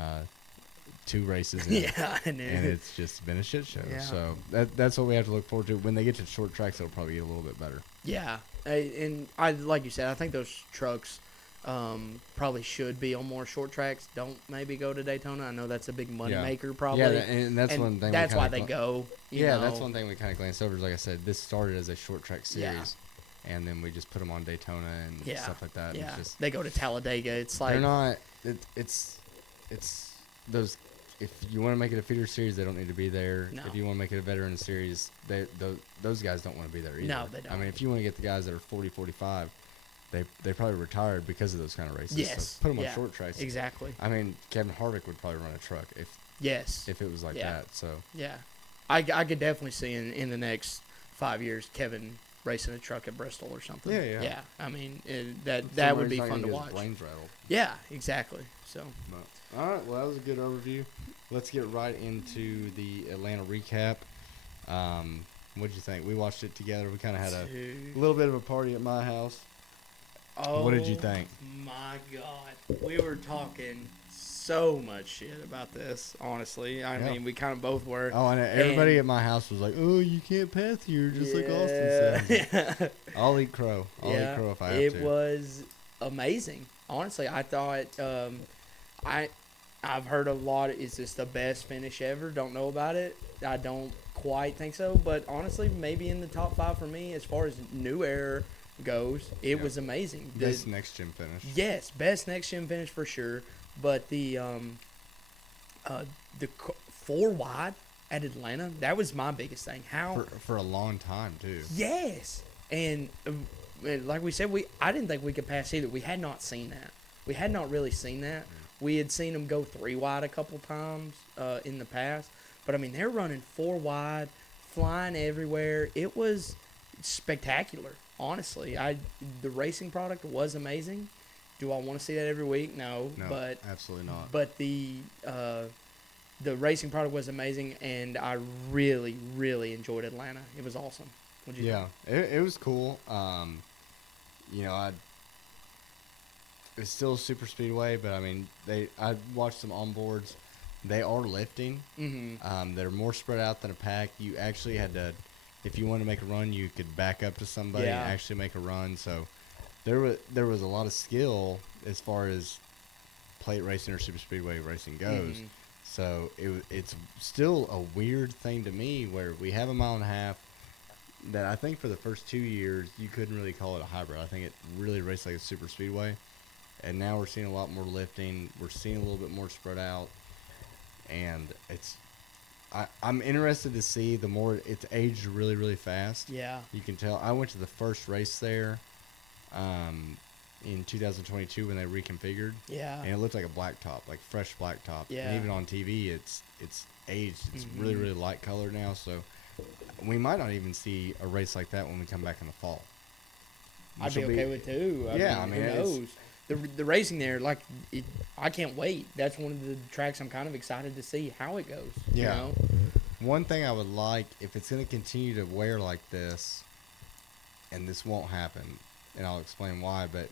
2 races in, Yeah, I knew. and it's just been a shit show. Yeah. So that's what we have to look forward to. When they get to short tracks, it'll probably get a little bit better. Yeah, and I like you said, I think those trucks probably should be on more short tracks. Don't maybe go to Daytona. I know that's a big money maker, probably. Yeah, and that's and one thing. That's why they go. Yeah, know. that's one thing we kind of glanced over. Is like I said, this started as a short track series, and then we just put them on Daytona and stuff like that. Yeah, And just, they go to Talladega. It's like they're not. It's those. If you want to make it a feeder series, they don't need to be there. No. If you want to make it a veteran series, those guys don't want to be there either. No, they don't. I mean, if you want to get the guys that are 40, 45, they probably retired because of those kind of races. Yes. So put them Yeah. on short tracks. Exactly. I mean, Kevin Harvick would probably run a truck Yes. if it was like Yeah. that. So Yeah, I could definitely see in the next 5 years Kevin racing a truck at Bristol or something. Yeah, yeah. Yeah, I mean that would be Somebody's not fun to gonna get watch. his brains rattled. Yeah, exactly. So But, all right, well, that was a good overview. Let's get right into the Atlanta recap. What did you think? We watched it together. We kind of had a little bit of a party at my house. Oh, What did you think? My God, we were talking so much shit about this. Honestly, I Yeah. mean, we kind of both were. Oh, and everybody And- at my house was like, "Oh, you can't pass here," just like Austin said. Yeah. I'll eat crow. I'll eat crow if I have it to. was amazing. Honestly, I thought I've heard a lot. Is this the best finish ever? Don't know about it. I don't quite think so, but honestly, maybe in the top 5 for me as far as new era goes. It Yeah. was amazing. Best next gen finish. Yes, best next gen finish for sure. But the 4 wide at Atlanta, that was my biggest thing. How For a long time too. Yes, and like we said, I didn't think we could pass either. We had not seen that. We had not really seen that. We had seen them go 3 wide a couple times in the past, but I mean they're running 4 wide, flying everywhere. It was spectacular. Honestly, the racing product was amazing. Do I want to see that every week? No, but absolutely not. But the racing product was amazing, and I really, really enjoyed Atlanta. It was awesome. What'd you think? It was cool. It's still a super speedway, but I mean, I watched some onboards. They are lifting. Mm-hmm. They're more spread out than a pack. You actually had to, if you wanted to make a run, you could back up to somebody and actually make a run. So there was a lot of skill as far as plate racing or super speedway racing goes. Mhm. So it's still a weird thing to me where we have a mile and a half that I think for the first 2 years you couldn't really call it a hybrid. I think it really raced like a super speedway. And now we're seeing a lot more lifting. We're seeing a little bit more spread out. And I'm interested to see the more it's aged really, really fast. Yeah. You can tell. I went to the first race there in 2022 when they reconfigured. Yeah. And it looked like a blacktop, like fresh blacktop. Yeah. And even on TV, it's aged. It's Mhm. really, really light color now. So we might not even see a race like that when we come back in the fall. I'd Which be will okay with too. Yeah, who it's- knows? The racing there, I can't wait. That's one of the tracks I'm kind of excited to see how it goes. Yeah. You know? One thing I would like, if it's going to continue to wear like this, and this won't happen, and I'll explain why, but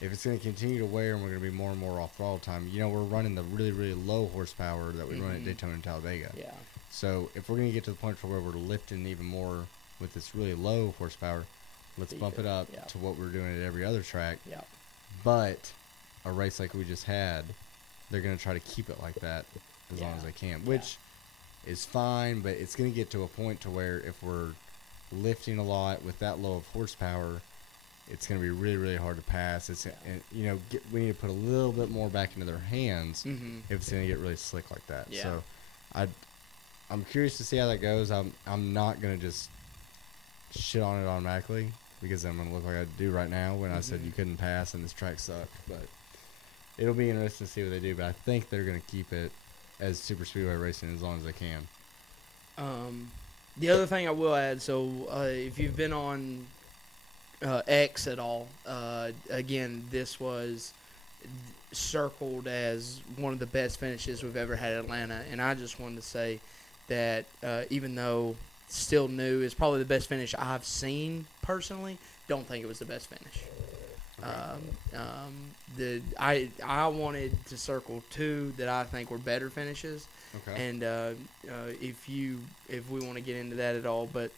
if it's going to continue to wear and we're going to be more and more off throttle time, we're running the really, really low horsepower that we run at Mhm. Daytona and Talladega. Yeah. So if we're going to get to the point where we're lifting even more with this really low horsepower, let's bump it up Yeah. to what we're doing at every other track. Yeah. But a race like we just had, they're going to try to keep it like that as long as Yeah. they can, which is fine, but it's going to get to a point to where if we're lifting a lot with that low of horsepower, it's going to be really, really hard to pass. We need to put a little bit more back into their hands Mm-hmm. if it's going to get really slick like that. Yeah. So I'm curious to see how that goes. I'm not going to just shit on it automatically because I'm going to look like I do right now when I said Mhm. you couldn't pass and this track sucked. But it'll be interesting to see what they do. But I think they're going to keep it as super speedway racing as long as they can. The other thing I will add, so if you've been on X at all, again, this was circled as one of the best finishes we've ever had at Atlanta, and I just wanted to say that even though still new. It's probably the best finish I've seen personally. Don't think it was the best finish. I wanted to circle two that I think were better finishes, Okay. and if we want to get into that at all, but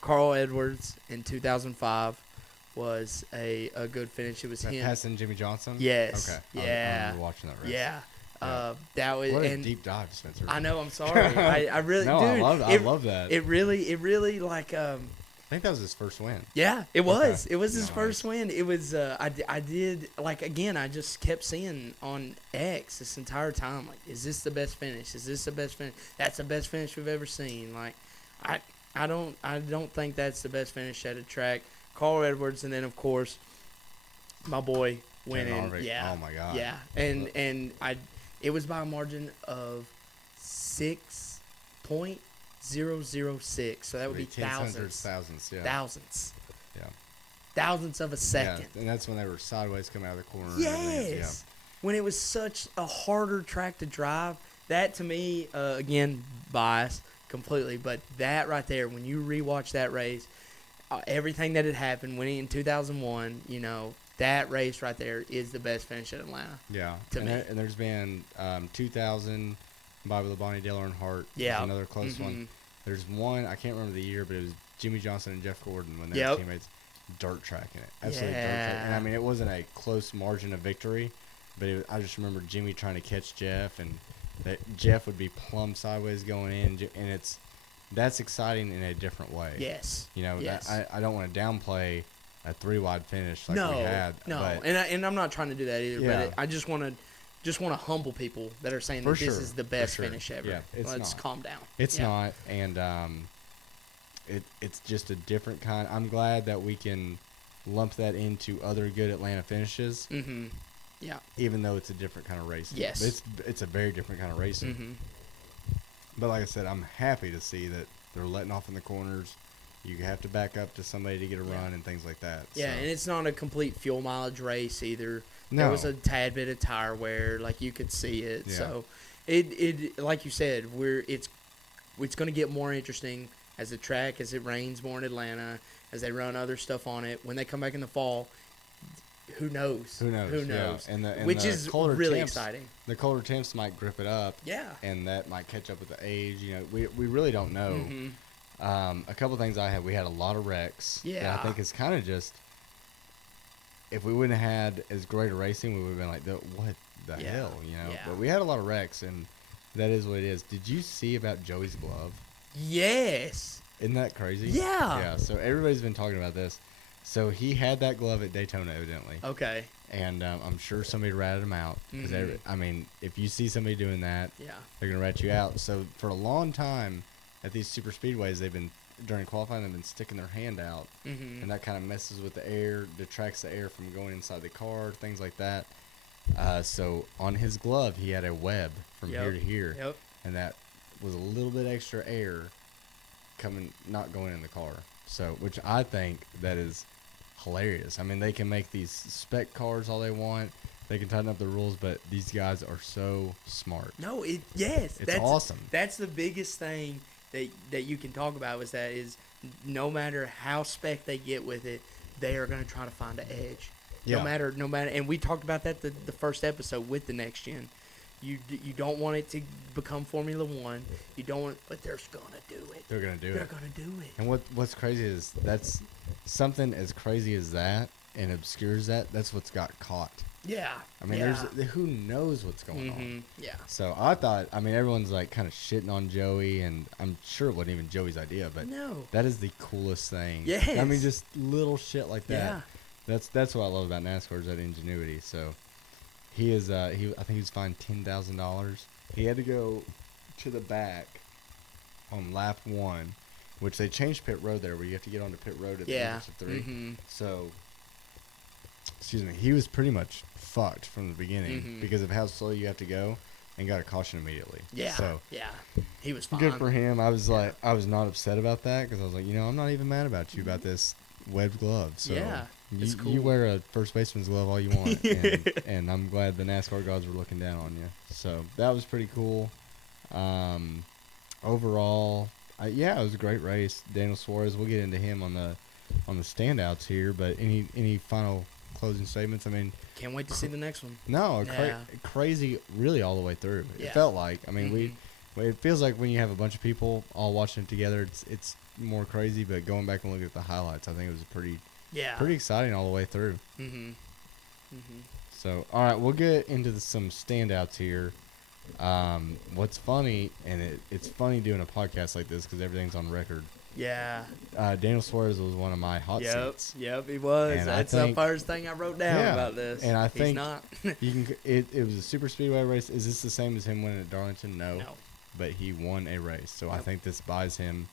Carl Edwards in 2005 was a good finish. It was That him. passing Jimmy Johnson? Yes. Okay. I Yeah. remember watching that race. Yeah. Yeah. That was What a and deep dive, Spencer. I know. I'm sorry. I really No, dude. I love that. It really like I think that was his first win. yeah, it was. Okay. It was his Nice. first win. It was. I did like again. I just kept seeing on X this entire time. Like, is this the best finish? Is this the best finish? That's the best finish we've ever seen. Like, I don't think that's the best finish at a track. Carl Edwards, and then of course, my boy winning. Harvick. Yeah. Oh my God. Yeah, and it was by a margin of 6.006. So that would be thousands. Thousands, yeah. Thousands. Yeah. Thousandths of a second. Yeah, and that's when they were sideways coming out of the corner. and everything. Yes. When it was such a harder track to drive, that to me, again, biased completely, but that right there, when you rewatch that race, everything that had happened, winning in 2001, that race right there is the best finish at Atlanta. Yeah. To me. And there's been 2000, Bobby Labonte, Dale Earnhardt. Yeah. Another close one. Mhm. There's one, I can't remember the year, but it was Jimmy Johnson and Jeff Gordon when they Yep. were teammates. Dirt tracking it. Absolutely dirt track. And I Yeah. mean, it wasn't a close margin of victory, but I just remember Jimmy trying to catch Jeff, and that Jeff would be plumb sideways going in, and that's exciting in a different way. Yes. Yes. I don't want to downplay a 3-wide finish like no, we had. no, but and I'm not trying to do that either. Yeah. But I just want to humble people that are saying For that this sure, is the for best sure. finish ever. Yeah, it's Let's not. calm down. It's Yeah. not, and it's just a different kind. I'm glad that we can lump that into other good Atlanta finishes, Mm-hmm. Yeah. even though it's a different kind of racing. Yes. It's a very different kind of racing. Mm-hmm. But like I said, I'm happy to see that they're letting off in the corners. You have to back up to somebody to get a Yeah. run and things like that. Yeah, so. and it's not a complete fuel mileage race either. No. There was a tad bit of tire wear, like you could see it. Yeah. So it like you said, it's going to get more interesting as it rains more in Atlanta, as they run other stuff on it. When they come back in the fall, who knows? Who knows? Who Yeah. knows? And Which the is colder really temps- exciting. The colder temps might grip it up, Yeah. and that might catch up with the age. We really don't know. Mhm. A couple things we had a lot of wrecks. And Yeah. I think it's kind of just, if we wouldn't have had as great a racing, we would have been like, what the Yeah. hell, Yeah. But we had a lot of wrecks, and that is what it is. Did you see about Joey's glove? Yes. Isn't that crazy? Yeah. Yeah, so everybody's been talking about this. So he had that glove at Daytona, evidently. Okay. And I'm sure somebody ratted him out. 'Cause Mhm. I mean, if you see somebody doing that, Yeah. they're going to rat you out. So for a long time at these super speedways, during qualifying, they've been sticking their hand out. Mm-hmm. And that kind of messes with the air, detracts the air from going inside the car, things like that. So on his glove, he had a web from Yep. here to here. Yep. And that was a little bit extra air not going in the car. So, which I think that is hilarious. I mean, they can make these spec cars all they want. They can tighten up the rules, but these guys are so smart. No, yes, It's awesome. That's the biggest thing that you can talk about is no matter how spec they get with it, they are going to try to find an edge. Yeah. No matter, and we talked about that the first episode with the next gen. You don't want it to become Formula One. You don't want, but they're going to do it. They're gonna do They're it. going to do it. And what's crazy is that's something as crazy as that and obscure as that. That's what's got caught. Yeah. I mean, yeah. who knows what's going on. Mhm. Yeah. So I thought, everyone's like kind of shitting on Joey, and I'm sure it wasn't even Joey's idea, but No. that is the coolest thing. Yes. I mean, just little shit like that. Yeah. That's what I love about NASCAR is that ingenuity. So he is, I think he was fined $10,000. He had to go to the back on lap 1, which they changed pit road there, where you have to get onto pit road at the Yeah. entrance of 3. Mhm. So, excuse me, he was pretty much fucked from the beginning Mhm. because of how slow you have to go, and got a caution immediately. Yeah. So Yeah. He was fine. good for him. I was like, I was not upset about that because I was like, I'm not even mad about you about this webbed glove. So Yeah, it's you cool. wear a first baseman's glove all you want, and I'm glad the NASCAR gods were looking down on you. So that was pretty cool. Overall, Yeah, it was a great race. Daniel Suarez. We'll get into him on the standouts here. But any final closing statements? I mean, Can't wait to see the next one. no, Yeah. crazy, really all the way through. It Yeah. felt like. I mean, Mhm. it feels like when you have a bunch of people all watching it together, it's more crazy. But going back and looking at the highlights, I think it was pretty exciting all the way through. Mm-hmm. Mm-hmm. So, all right, we'll get into some standouts here. What's funny, and it's funny doing a podcast like this because everything's on record. Yeah. Daniel Suarez was one of my hot seats. Yep, he was. And I That's think- the first thing I wrote down Yeah, about this. and I He's think- not. You can. It was a super speedway race. Is this the same as him winning at Darlington? No. No. But he won a race, so I Yep. think this buys him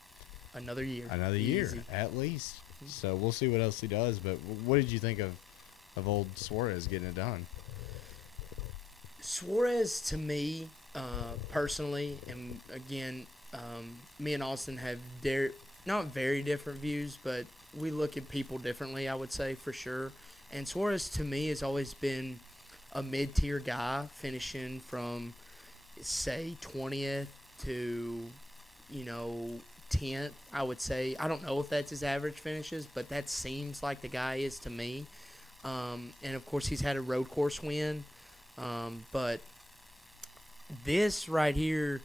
Another year. another year Easy. at least. So we'll see what else he does. But what did you think of old Suarez getting it done? Suarez, to me, personally, and again, me and Austin have not very different views, but we look at people differently, I would say, for sure. And Suarez, to me, has always been a mid-tier guy, finishing from, say, 20th to, 10th, I would say. I don't know if that's his average finishes, but that seems like the guy is to me. And, of course, he's had a road course win. But this right here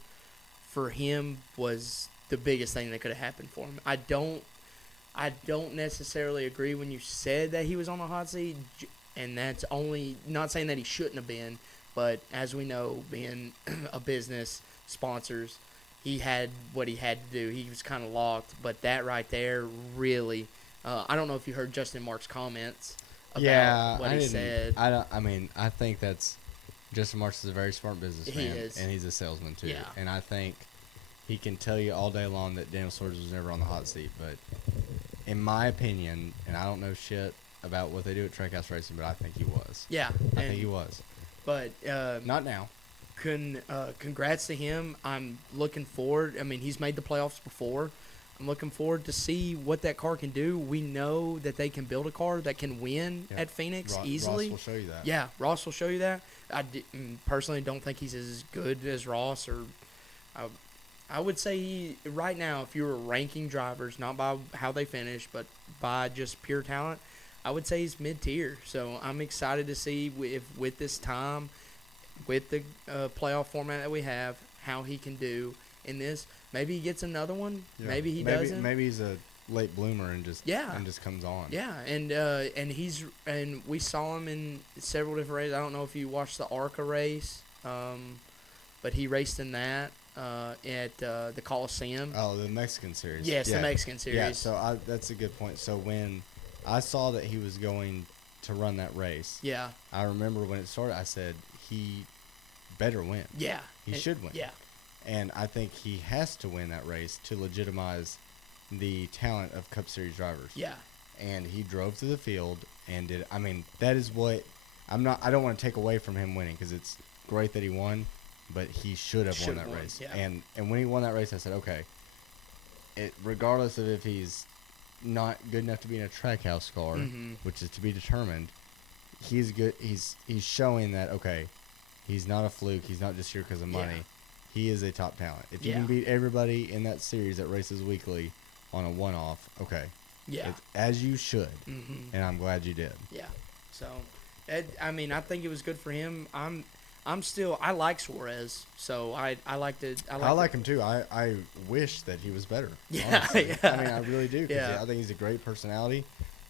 for him was the biggest thing that could have happened for him. I don't necessarily agree when you said that he was on the hot seat, and that's only not saying that he shouldn't have been, but as we know, being a business, sponsors, he had what he had to do. He was kind of locked, but that right there really, I don't know if you heard Justin Marks' comments about what he said. I think that's Justin Marks is a very smart businessman. He is. And he's a salesman too. Yeah. And I think he can tell you all day long that Daniel Suarez was never on the hot seat. But in my opinion, and I don't know shit about what they do at Trackhouse Racing, but I think he was. Yeah, I think he was. But Not now. congrats to him. I'm looking forward. I mean, he's made the playoffs before. I'm looking forward to see what that car can do. We know that they can build a car that can win Yeah. at Phoenix Ross easily. will show you that. Yeah, Ross will show you that. Personally don't think he's as good as Ross, or I would say right now, if you were ranking drivers, not by how they finish, but by just pure talent, I would say he's mid-tier. So I'm excited to see if with this time, with the playoff format that we have, how he can do in this. Maybe he gets another one. Yeah. Maybe he doesn't. Maybe he's a late bloomer and just comes on. Yeah, and we saw him in several different races. I don't know if you watched the ARCA race, but he raced in that at the Coliseum. Oh, the Mexican series. Yes, the Mexican series. Yeah, so that's a good point. So when I saw that he was going to run that race, Yeah, I remember when it started, I said he better win. yeah. He should win. Yeah, And I think he has to win that race to legitimize the talent of Cup Series drivers. yeah, And he drove through the field and did. I mean, that is what I don't want to take away from him winning because it's great that he won, but he should have won that race. yeah. And when he won that race, I said, okay, regardless of if he's not good enough to be in a Trackhouse car, Mhm. which is to be determined, he's good. He's showing that okay, he's not a fluke. He's not just here because of money. Yeah. He is a top talent. If you Yeah. can beat everybody in that series that races weekly on a one-off, okay, yeah. it's, as you should, Mm-hmm. and I'm glad you did. Yeah. So, I mean, I think it was good for him. I like Suarez, so I like him too. I wish that he was better. Yeah, honestly. yeah. I mean, I really do. 'Cause Yeah. I think he's a great personality.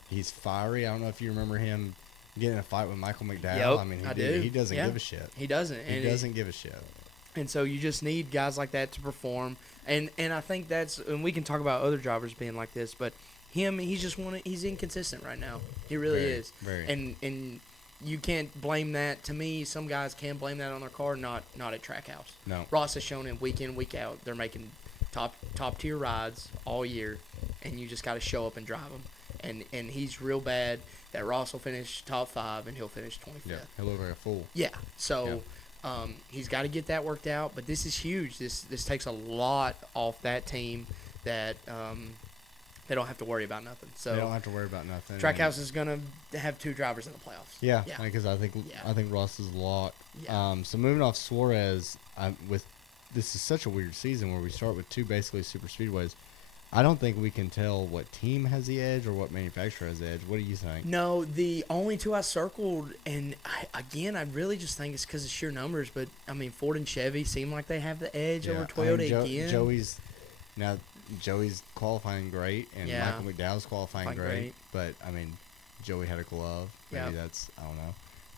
He's fiery. I don't know if you remember him getting in a fight with Michael McDowell. Yep, I mean, I do. He doesn't Yeah. give a shit. He doesn't. He doesn't give a shit. And so you just need guys like that to perform. And I think and we can talk about other drivers being like this, but he's inconsistent right now. He really Very, is. very. And you can't blame that. To me, some guys can blame that on their car, not at Trackhouse. No. Ross has shown it week in, week out. They're making top tier rides all year, and you just got to show up and drive them. And he's real bad that Ross will finish top 5 and he'll finish 25th. Yeah, he'll look like a fool. Yeah. So he's got to get that worked out. But this is huge. This takes a lot off that team that they don't have to worry about nothing. So They don't have to worry about nothing. Trackhouse is gonna have 2 drivers in the playoffs. Yeah, Yeah. because I think Ross is locked. Yeah. So moving off Suarez, with this is such a weird season where we start with two basically super speedways. I don't think we can tell what team has the edge or what manufacturer has the edge. What do you think? No, the only two I circled, and I really just think it's because of sheer numbers. But I mean, Ford and Chevy seem like they have the edge over Toyota again. Joey's qualifying great, and Yeah. Michael McDowell's qualifying Fine, great. great. But I mean, Joey had a glove. Maybe Yep. that's, I don't know.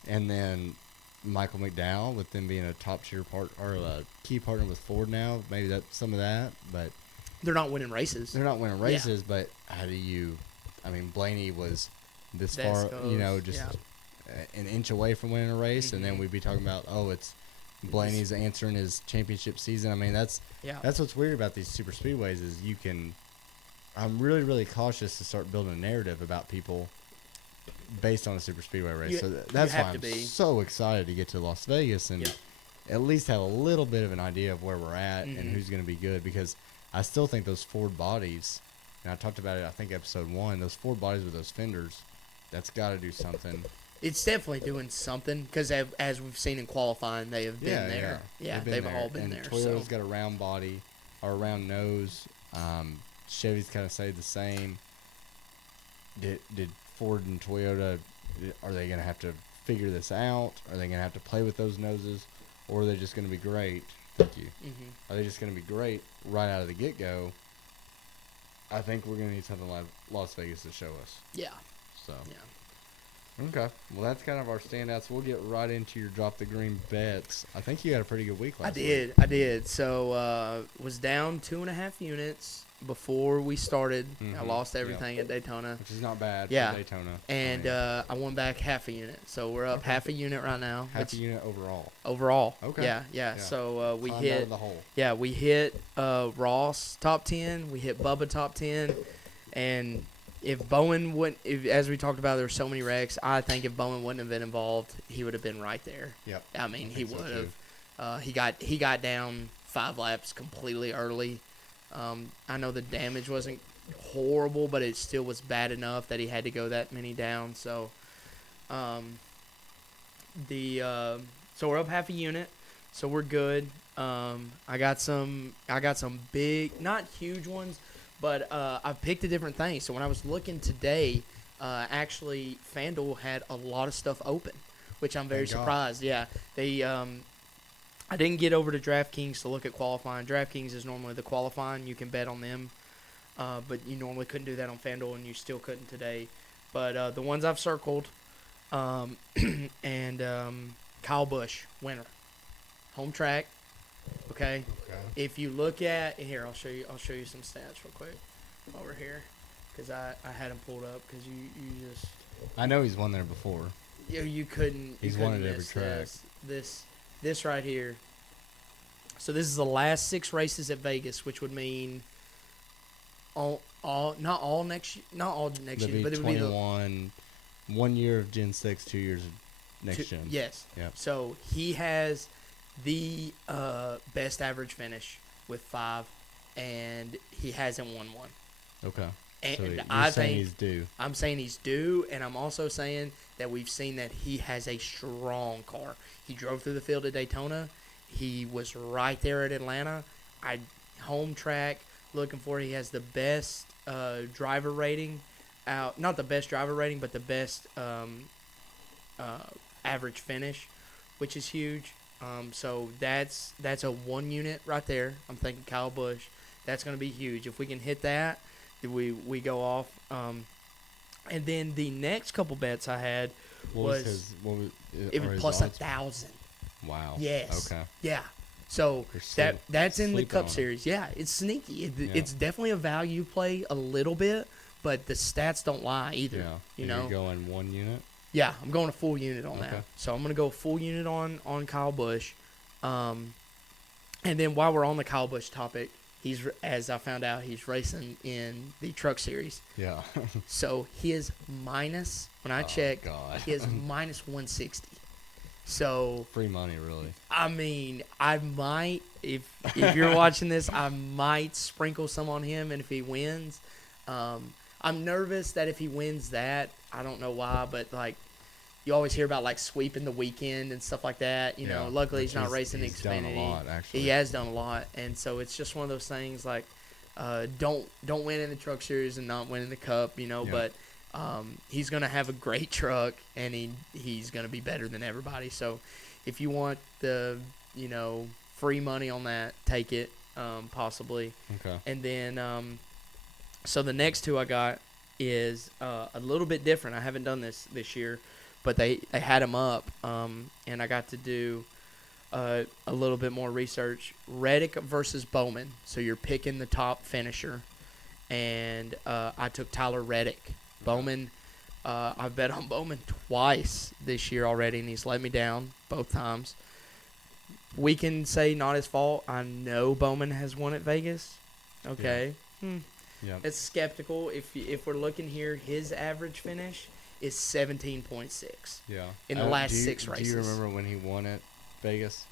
And then Michael McDowell, with them being a top tier part or a key partner with Ford now, maybe that's some of that. But They're not winning races. they're not winning races. But how do you? I mean, Blaney was this far, Goes, just yeah. an inch away from winning a race, and then Mhm. we'd be talking about, oh, it's Blaney's answering his championship season. I mean, that's what's weird about these super speedways is you can. I'm really, really cautious to start building a narrative about people based on a super speedway race. So that's why have I'm to be. so excited to get to Las Vegas and Yep. at least have a little bit of an idea of where we're at and Mhm. who's going to be good, because I still think those Ford bodies, and I talked about it, I think episode 1, those Ford bodies with those fenders, that's got to do something. It's definitely doing something because as we've seen in qualifying, they have been there. Yeah, they've all been and there. Toyota's So. got a round body or a round nose. Chevy's kind of stayed the same. Did Ford and Toyota, are they going to have to figure this out? Are they going to have to play with those noses? Or are they just going to be great? Thank you. Mm-hmm. Are they just going to be great right out of the get-go? I think we're going to need something like Las Vegas to show us. Yeah. So. Yeah. Okay. Well, that's kind of our standouts. We'll get right into your drop the green bets. I think you had a pretty good week last week. I did. So was down 2.5 units before we started. I Mhm. lost everything at Daytona, Which is not bad Yeah. for Daytona. and I mean, I won back half a unit. So we're up half a unit right now. half a unit overall. Overall. Okay. Yeah. Yeah. So we Climbed out hit. of the hole. Yeah, we hit Ross top 10. We hit Bubba top 10, and if Bowen wouldn't, as we talked about, there were so many wrecks. I think if Bowen wouldn't have been involved, he would have been right there. Yep. I mean, he think so, would have. He got down 5 laps completely early. I know the damage wasn't horrible, but it still was bad enough that he had to go that many down. So, so we're up half a unit, so we're good. I got some big, not huge ones, but I picked a different thing. So when I was looking today, actually FanDuel had a lot of stuff open, which I'm very Thank God. surprised. Yeah, they I didn't get over to DraftKings to look at qualifying. DraftKings is normally the qualifying. You can bet on them, but you normally couldn't do that on FanDuel, and you still couldn't today. But the ones I've circled, and Kyle Busch, winner, home track. Okay. Okay. If you look at here, I'll show you some stats real quick over here, because I had them pulled up because you just I know he's won there before. you couldn't. He's you won couldn't at every miss track. This right here. So this is the last 6 races at Vegas, which would mean not all next year, There'll but be it would be 21, 1 year of Gen 6, 2 years of next gen. Yes. Yep. So he has the best average finish with 5, and he hasn't won one. Okay. And So you're I saying think he's due. I'm saying he's due, and I'm also saying that we've seen that he has a strong car. He drove through the field at Daytona. He was right there at Atlanta. Home track, looking for it. He has the best driver rating out. Not the best driver rating, but the best average finish, which is huge. So that's a 1 unit right there. I'm thinking Kyle Busch. That's going to be huge. If we can hit that, we go off. And then the next couple bets I had What was was it was plus 1,000. Wow. Yes. Okay. Yeah. So You're that's in the sleeping Cup on it. Series. Yeah, it's sneaky. Yeah. It's definitely a value play a little bit, but the stats don't lie either. Yeah. You And know. You're going 1 unit. Yeah, I'm going a full unit on Okay. that. So I'm going to go full unit on Kyle Busch. And then while we're on the Kyle Busch topic, as I found out, he's racing in the Truck Series. Yeah. So he is minus, when I Oh, checked, God. he is minus 160. So, Free money, really. I mean, I might, if you're watching this, I might sprinkle some on him, and if he wins, I'm nervous that if he wins that, I don't know why, but like you always hear about like sweeping the weekend and stuff like that. You know, luckily he's not racing the he's done Xfinity. a lot, actually. He has done a lot, and so it's just one of those things like, don't win in the Truck Series and not win in the Cup. You know, but he's gonna have a great truck, and he's gonna be better than everybody. So, if you want the free money on that, take it, possibly. Okay. And then, so the next two I got is a little bit different. I haven't done this year, but they had them up, and I got to do a little bit more research. Reddick versus Bowman. So you're picking the top finisher, and I took Tyler Reddick. Bowman, I've bet on Bowman twice this year already, and he's let me down both times. We can say not his fault. I know Bowman has won at Vegas. Okay. Yeah. It's skeptical. If we're looking here, his average finish is 17.6. Yeah. In the last 6 races. Do you remember when he won at Vegas?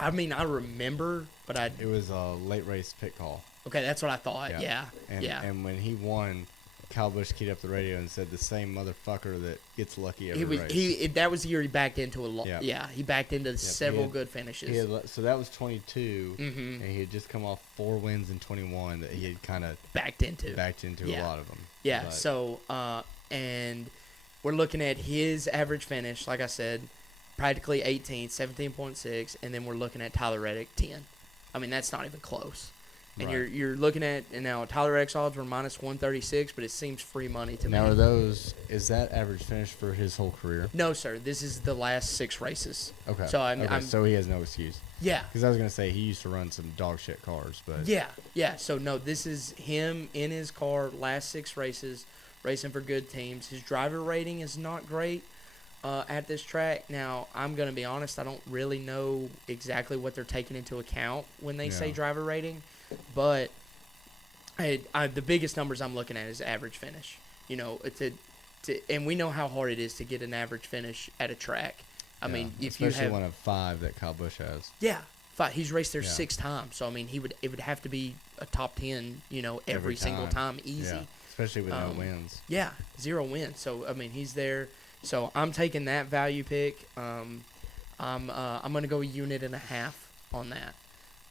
I mean, I remember, but It was a late race pit call. Okay, that's what I thought. Yeah. And when he won, Kyle Busch keyed up the radio and said the same motherfucker that gets lucky every race. That was the year he backed into a lot. Yeah. Yeah, he backed into several good finishes. So that was 22, Mhm. and he had just come off 4 wins in 21 that he had kind of backed into a lot of them. Yeah. But So and we're looking at his average finish, like I said, practically 18, 17.6, and then we're looking at Tyler Reddick 10. I mean, that's not even close. And Right. you're looking at, and now Tyler Reddick's odds were minus 136, but it seems free money to Now, me. is that average finish for his whole career? No, sir. This is the last 6 races. Okay. So I'm so he has no excuse. yeah. Because I was gonna say he used to run some dog shit cars, but Yeah. So no, this is him in his car, last 6 races, racing for good teams. His driver rating is not great at this track. Now, I'm gonna be honest, I don't really know exactly what they're taking into account when they say driver rating, but the biggest numbers I'm looking at is average finish. You know, and we know how hard it is to get an average finish at a track. I mean, if you especially have one of 5 that Kyle Busch has. he's raced there Yeah. 6 times, so I mean, it would have to be a top 10, every single time, easy. Yeah. Especially with no wins. Yeah, 0 wins. So I mean, he's there. So I'm taking that value pick. I'm gonna go 1.5 units on that.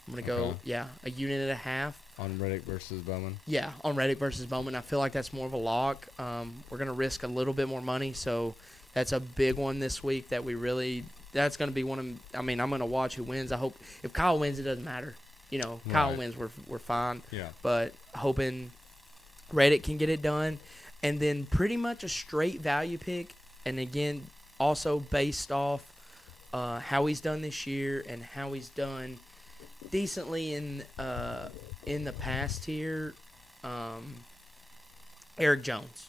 I'm gonna go Okay. a 1.5 units. On Reddick versus Bowman. Yeah, on Reddick versus Bowman. I feel like that's more of a lock. We're going to risk a little bit more money, so that's a big one this week that that's going to be one of – I mean, I'm going to watch who wins. I hope – if Kyle wins, it doesn't matter. Kyle Right. wins, we're fine. Yeah. But hoping Reddick can get it done. And then pretty much a straight value pick, and again, also based off how he's done this year and how he's done decently in the past here, Eric Jones.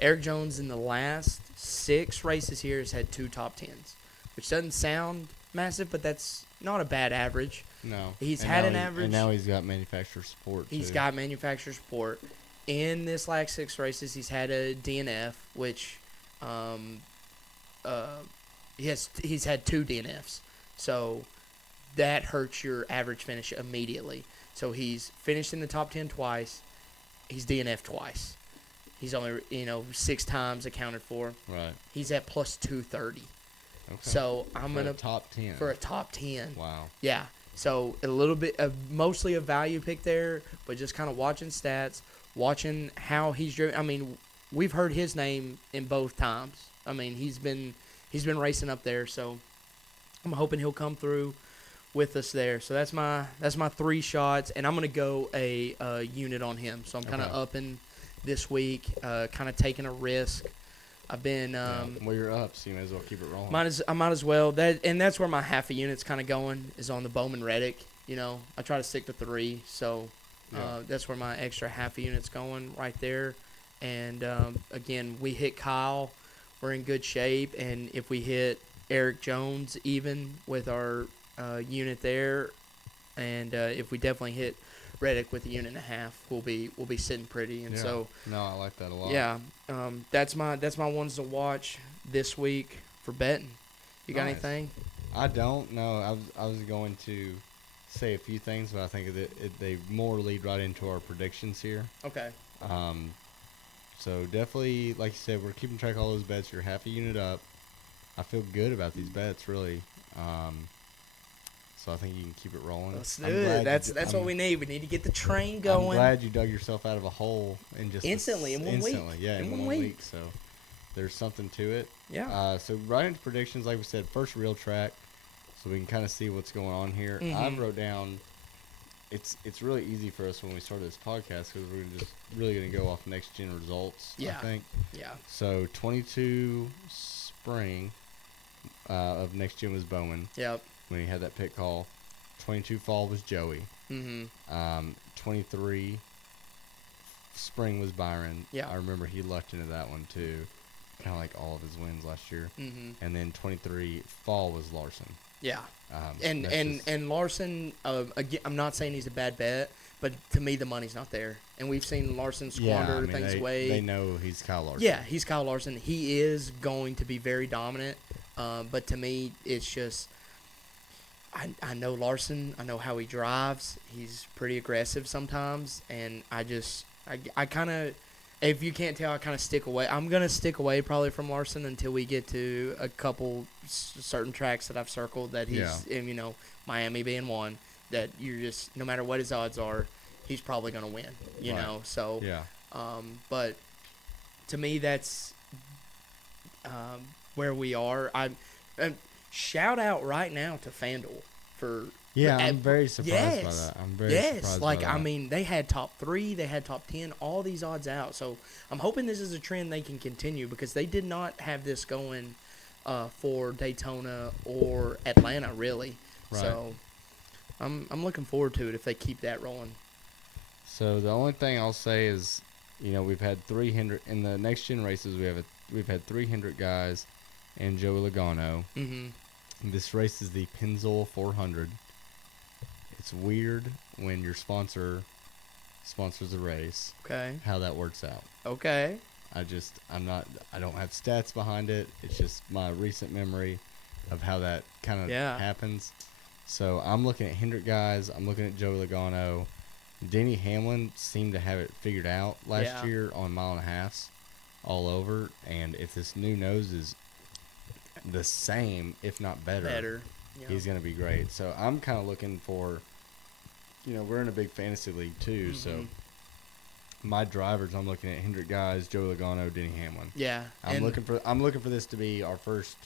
Eric Jones in the last 6 races here has had 2 top 10s, which doesn't sound massive, but that's not a bad average. No. He's And had now an average. And now he's got manufacturer support, He's too. got manufacturer support. In this last 6 races, he's had a DNF, which he's had 2 DNFs. So that hurts your average finish immediately. So he's finished in the top 10 twice. He's DNF twice. He's only 6 times accounted for. Right. He's at plus 230. Okay. So I'm For a gonna top 10. for a top 10. Wow. Yeah. So a little bit of mostly a value pick there, but just kind of watching stats, watching how he's driven. I mean, we've heard his name in both times. I mean, he's been racing up there, so I'm hoping he'll come through with us there. So that's my 3 shots, and I'm gonna go a unit on him. So I'm kind of Okay. upping this week, kind of taking a risk. I've been Well, you're up, so you may as well keep it rolling. I might as well. That's where my half a unit's kind of going, is on the Bowman Reddick. I try to stick to 3, so that's where my extra half a unit's going right there. And again, we hit Kyle, we're in good shape, and if we hit Eric Jones even with our unit there, and if we definitely hit Reddick with a 1.5 units, we'll be sitting pretty. And so No, I like that a lot. yeah, that's my ones to watch this week for betting. You got Nice. anything? I don't know. I was going to say a few things, but I think that they more lead right into our predictions here. Okay. So definitely, like you said, we're keeping track of all those bets. You're half a unit up. I feel good about these bets, really. So I think you can keep it rolling. Let's do I'm it. glad That's what we need. We need to get the train going. I'm glad you dug yourself out of a hole and just Instantly, in 1 week. Yeah, in 1 week. So there's something to it. Yeah. So right into predictions, like we said, first real track, so we can kind of see what's going on here. I wrote down. It's really easy for us when we started this podcast because we're just really going to go off next gen results. Yeah. I think. Yeah. So 22 spring of next gen was Bowman. Yep. When he had that pit call. 22 fall was Joey. 23 spring was Byron. Yeah. I remember he lucked into that one too, kind of like all of his wins last year. And then 23 fall was Larson. Yeah. And And Larson, again, I'm not saying he's a bad bet, but to me the money's not there, and we've seen Larson squander things away. They know he's Kyle Larson. Yeah, he's Kyle Larson. He is going to be very dominant, but to me, it's just I know Larson. I know how he drives. He's pretty aggressive sometimes, and I kind of, if you can't tell, I kind of stick away. I'm gonna stick away probably from Larson until we get to a couple certain tracks that I've circled that he's, and, you know, Miami being one, that you're just, no matter what his odds are, he's probably gonna win. You know, so yeah. But to me, that's where we are. Shout out right now to FanDuel for I'm very surprised by that. I'm very surprised by that. I mean, they had top 3, they had top 10, all these odds out. So I'm hoping this is a trend they can continue because they did not have this going for Daytona or Atlanta, really. Right. So I'm looking forward to it if they keep that rolling. So the only thing I'll say is, you know, we've had 300 in the next gen races. We've had 300 guys and Joey Logano. This race is the Pennzoil 400. It's weird when your sponsor sponsors a race. Okay. How that works out. Okay. I don't have stats behind it. It's just my recent memory of how that kind of happens. So I'm looking at Hendrick guys. I'm looking at Joey Logano. Denny Hamlin seemed to have it figured out last year on mile and a halves all over. And if this new nose is the same, if not better, he's going to be great. So I'm kind of looking for, you know, we're in a big fantasy league too. So my drivers, I'm looking at Hendrick guys, Joey Logano, Denny Hamlin. Yeah. I'm looking for this to be our first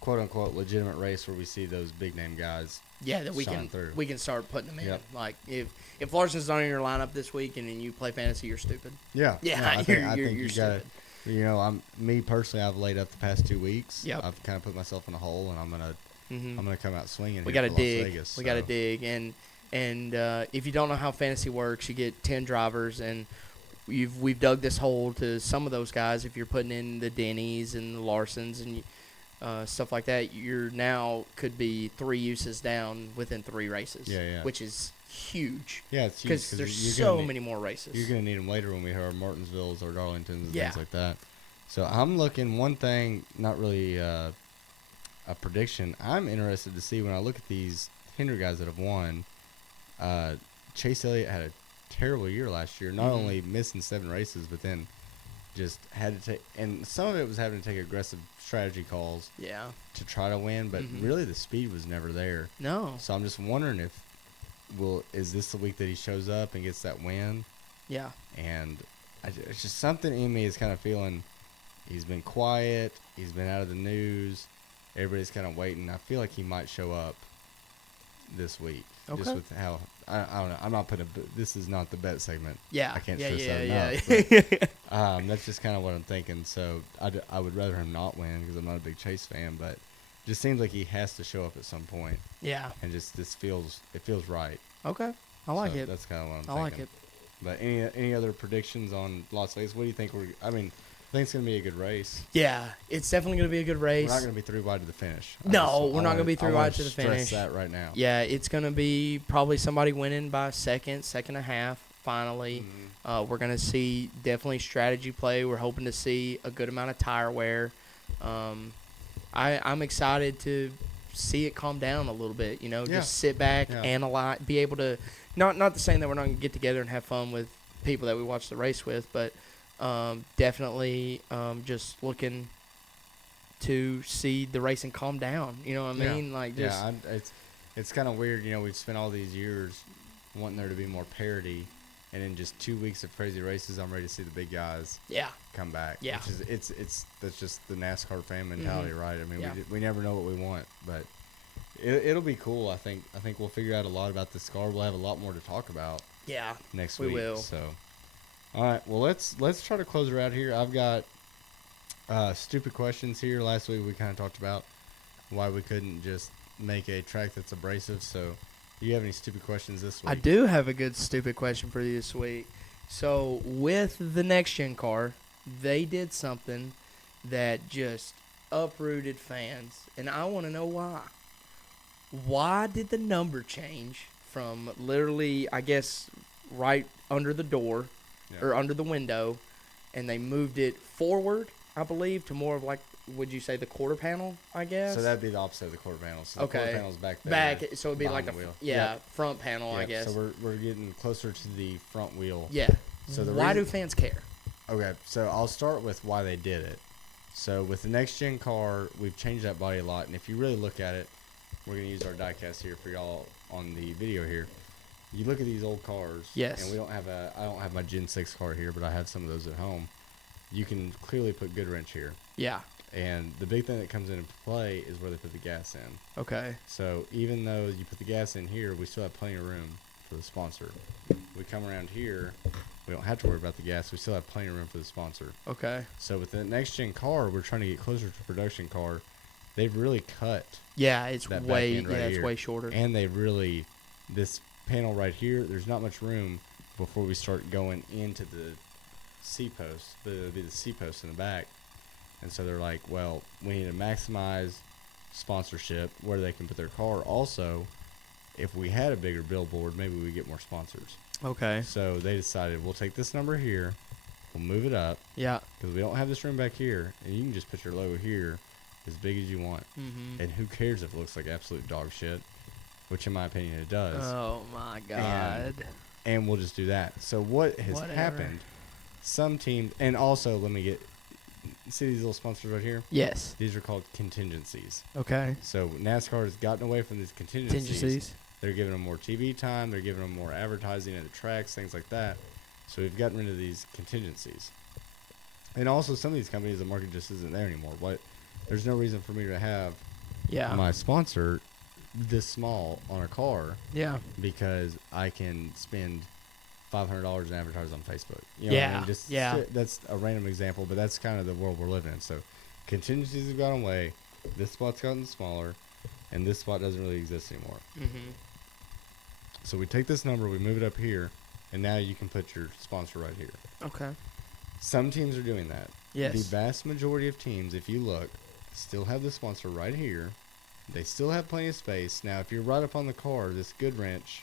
quote unquote legitimate race where we see those big name guys. Yeah, that we can start putting them in. Yep. Like if Larson's not in your lineup this week and then you play fantasy, you're stupid. Yeah. Yeah. No, I think you gotta. You know, me personally, I've laid up the past 2 weeks. Yep. I've kind of put myself in a hole, and I'm gonna come out swinging. We gotta dig. Las Vegas, we gotta dig, and if you don't know how fantasy works, you get 10 drivers, and we've dug this hole to some of those guys. If you're putting in the Denny's and the Larsons and stuff like that, you're now could be 3 uses down within 3 races. Yeah. Which is huge. Yeah, it's huge because there's so many more races. You're gonna need them later when we have our Martinsvilles or Darlingtons and things like that. So I'm looking one thing, not really a prediction. I'm interested to see when I look at these Hendrick guys that have won. Chase Elliott had a terrible year last year. Not only missing 7 races, but then just had to take, and some of it was having to take aggressive strategy calls. Yeah. To try to win, but really the speed was never there. No. So I'm just wondering is this the week that he shows up and gets that win? Yeah. And it's just something in me is kind of feeling he's been quiet. He's been out of the news. Everybody's kind of waiting. I feel like he might show up this week. Okay. Just with how I don't know. I'm not putting this is not the bet segment. Yeah. I can't stress that enough. That's just kind of what I'm thinking. So I would rather him not win because I'm not a big Chase fan, but it just seems like he has to show up at some point. Yeah. And just it feels right. Okay. I like it. That's kind of what I'm thinking. I like it. But any other predictions on Las Vegas? What do you think I think it's going to be a good race. Yeah, it's definitely going to be a good race. We're not going to be 3 wide to the finish. We're not going to be 3 wide to the finish. Stress that right now. Yeah, it's going to be probably somebody winning by second and a half, finally. We're going to see definitely strategy play. We're hoping to see a good amount of tire wear. I'm excited to see it calm down a little bit, you know, just sit back, analyze, be able to, not saying that we're not going to get together and have fun with people that we watch the race with, but Definitely just looking to see the racing calm down. You know what I mean? Like just it's kind of weird. You know, we've spent all these years wanting there to be more parity, and in just 2 weeks of crazy races, I'm ready to see the big guys yeah. come back. Yeah. Which is that's just the NASCAR fan mentality, right? I mean, Yeah. we never know what we want, but it'll be cool. I think we'll figure out a lot about this car. We'll have a lot more to talk about Yeah. next We week. will. So, all right. Well, let's try to close her out here. I've got stupid questions here. Last week we kind of talked about why we couldn't just make a track that's abrasive. So, do you have any stupid questions this week? I do have a good stupid question for you this week. So with the next gen car, they did something that just uprooted fans, and I want to know why. Why did the number change from literally, I guess, right under the door Yeah. or under the window, and they moved it forward, I believe, to more of like, would you say the quarter panel, I guess? So that'd be the opposite of the quarter panel. So the quarter Okay. panel's back there. Back, so it'd be like behind the the wheel. yeah, front panel, I Yep, guess. So we're getting closer to the front wheel. Yeah. So the Why do reason- fans care? Okay, so I'll start with why they did it. So with the next gen car, we've changed that body a lot, and if you really look at it, we're gonna use our diecast here for y'all on the video here. You look at these old cars. Yes. And I don't have my Gen 6 car here, but I have some of those at home. You can clearly put Goodwrench here. Yeah. And the big thing that comes into play is where they put the gas in. Okay. So even though you put the gas in here, we still have plenty of room for the sponsor. We come around here, we don't have to worry about the gas. We still have plenty of room for the sponsor. Okay. So with the next gen car, we're trying to get closer to production car. They've really cut, Yeah, it's That back way end right it's here. way shorter. and they really this panel right here. There's not much room before we start going into the C post. It'll be the C post in the back, and so they're like, well, we need to maximize sponsorship where they can put their car. Also, if we had a bigger billboard, maybe we get more sponsors. Okay. So they decided we'll take this number here, we'll move it up Yeah. because we don't have this room back here, and you can just put your logo here as big as you want. Mm-hmm. And who cares if it looks like absolute dog shit, which in my opinion it does. Oh my God. And we'll just do that. So what has Whatever. happened? Some teams, and also see these little sponsors right here. Yes. These are called contingencies. Okay. So NASCAR has gotten away from these contingencies. Contingencies. They're giving them more TV time. They're giving them more advertising at the tracks, things like that. So we've gotten rid of these contingencies. And also, some of these companies, the market just isn't there anymore. There's no reason for me to have Yeah. my sponsor this small on a car Yeah. because I can spend $500 in advertising on Facebook. You know what I Yeah, mean? Just yeah. shit. That's a random example, but that's kind of the world we're living in. So contingencies have gone away. This spot's gotten smaller, and this spot doesn't really exist anymore. Mm-hmm. So we take this number, we move it up here, and now you can put your sponsor right here. Okay. Some teams are doing that. Yes. The vast majority of teams, if you look, still have the sponsor right here. They still have plenty of space. Now, if you're right up on the car, this Goodwrench,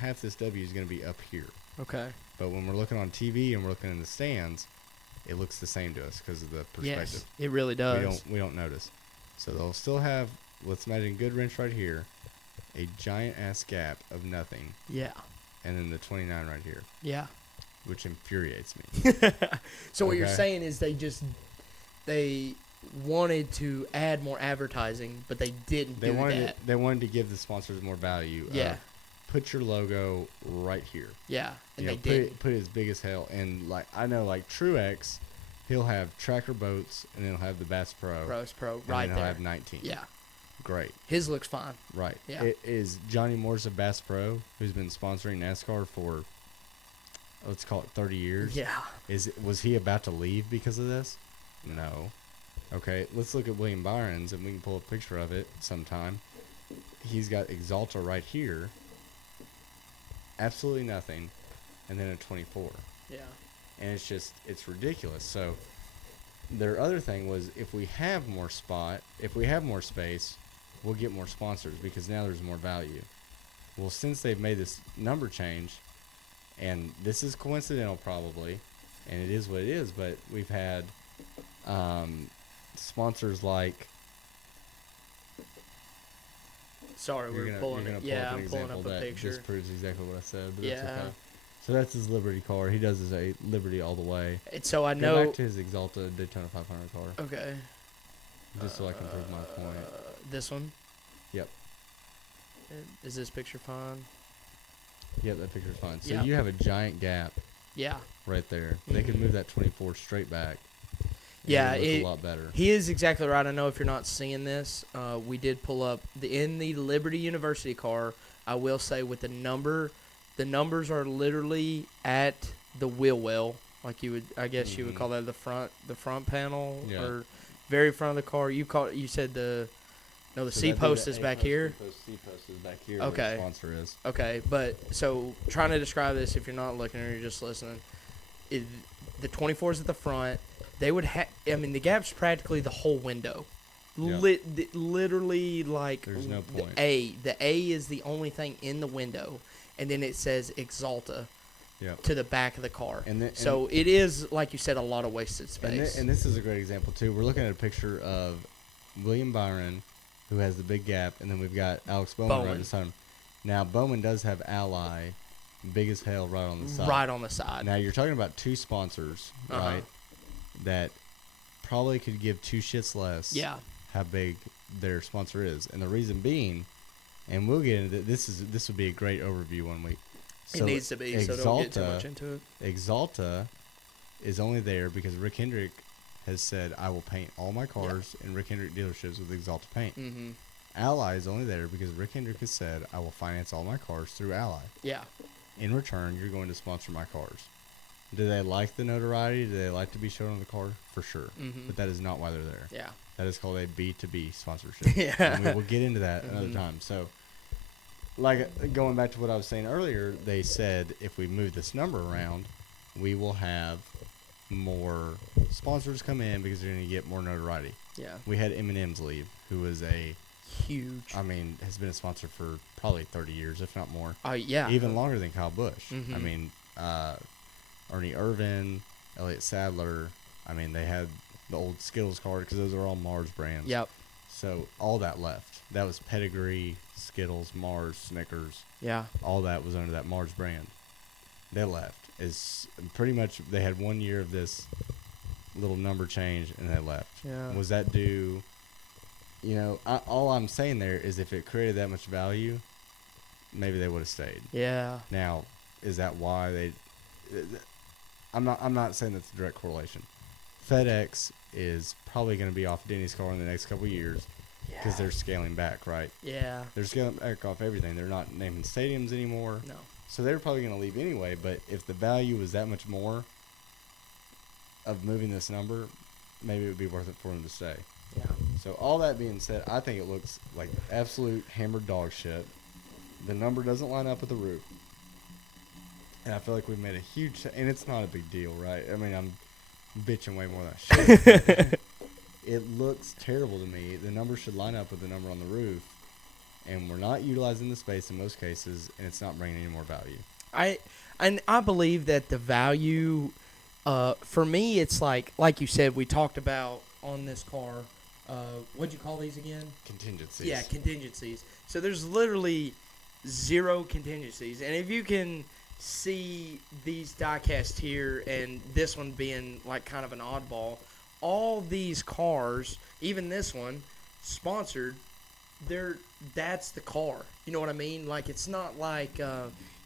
half this W is going to be up here. Okay. But when we're looking on TV and we're looking in the stands, it looks the same to us because of the perspective. Yes. It really does. We don't notice. So they'll still have, let's imagine Goodwrench right here, a giant ass gap of nothing, Yeah. and then the 29 right here, Yeah. which infuriates me. So what you're Okay. saying is they wanted to add more advertising, but they didn't They do wanted that. they wanted to give the sponsors more value. Yeah. Put your logo right here. Yeah. And You they know, did. put it as big as hell. And I know Truex, he'll have Tracker Boats and then he'll have the Bass Pro. Pros Pro and right then he'll there. have 19. Yeah. Great. His looks fine. Right. Yeah. It is Johnny Morris of Bass Pro, who's been sponsoring NASCAR for, let's call it 30 years. Yeah. Was he about to leave because of this? No. Okay, let's look at William Byron's, and we can pull a picture of it sometime. He's got Exalta right here. Absolutely nothing. And then a 24. Yeah. And it's ridiculous. So their other thing was if we have more space, we'll get more sponsors because now there's more value. Well, since they've made this number change, and this is coincidental probably, and it is what it is, but we've had sponsors like Sorry, you're we're gonna pulling pull it. up Yeah, an I'm pulling example up a that picture. disproves exactly what I said, but Yeah. that's okay. So that's his Liberty car. He does his Liberty all the way. And so I Go know. back to his Exalta Daytona 500 car, Okay. just so I can prove my point. This one. Yep. Is this picture fine? Yep, that picture's fine. So Yeah. you have a giant gap Yeah. right there. They could Mhm. move that 24 straight back. and Yeah, it would look it- a lot better. He is exactly right. I know if you're not seeing this, we did pull up in the Liberty University car. I will say with the numbers are literally at the wheel well, like you would, I guess you would Mhm. call that the front panel Yeah. or very front of the car. You said the So C that'd be post the is A back post, here. B post, C post is back here. Where Okay. the sponsor is. Okay, but so trying to describe this if you're not looking or you're just listening, the 24s at the front, they would have. I mean, the gap's practically the whole window. Yeah. Literally, like There's no point. The A is the only thing in the window, and then it says Exalta Yep. to the back of the car. And So it is, like you said, a lot of wasted space. And this is a great example too. We're looking at a picture of William Byron, who has the big gap, and then we've got Alex Bowman, right Bowman. beside him. Now Bowman does have Ally, big as hell, right on the side. right on the side. Now you're talking about two sponsors, Uh-huh. right? That probably could give two shits less. Yeah. How big their sponsor is, and the reason being, and we'll get into this would be a great overview one week. It needs to be, so don't get too much into it. Exalta is only there because Rick Hendrick has said, I will paint all my cars in Rick Hendrick dealerships with Exalta paint. Mm-hmm. Ally is only there because Rick Hendrick has said, I will finance all my cars through Ally. Yeah. In return, you're going to sponsor my cars. Do they like the notoriety? Do they like to be shown on the car? For sure. Mhm. But that is not why they're there. Yeah. That is called a B2B sponsorship. Yeah. And we will get into that another Mhm. time. So, like, going back to what I was saying earlier, they said if we move this number around, we will have more sponsors come in because they're going to get more notoriety. Yeah. We had M&M's leave, who was Huge. has been a sponsor for probably 30 years, if not more. Yeah. Even longer than Kyle Busch. I Mhm. mean, Ernie Irvin, Elliott Sadler. I mean, they had the old Skittles card because those are all Mars brands. Yep. So all that left. That was Pedigree, Skittles, Mars, Snickers. Yeah. All that was under that Mars brand. They left. Is pretty much they had 1 year of this little number change and they left. Yeah. Was that due? You know, all I'm saying there is if it created that much value, maybe they would have stayed. Yeah. Now, is that why they? I'm not saying that's a direct correlation. FedEx is probably going to be off Denny's car in the next couple of years because they're scaling back, right? Yeah. They're scaling back off everything. They're not naming stadiums anymore. No. So they were probably going to leave anyway. But if the value was that much more of moving this number, maybe it would be worth it for them to stay. Yeah. So all that being said, I think it looks like absolute hammered dog shit. The number doesn't line up with the roof. And I feel like we made a huge, and it's not a big deal, right? I mean, I'm bitching way more than I should. It looks terrible to me. The number should line up with the number on the roof, and we're not utilizing the space in most cases, and it's not bringing any more value. I believe that the value, for me, it's like you said, we talked about on this car. What'd you call these again? Contingencies. Yeah, contingencies. So there's literally 0 contingencies, and if you can see these diecast here, and this one being like kind of an oddball, all these cars, even this one, sponsored, that's the car. You know what I mean? Like it's not like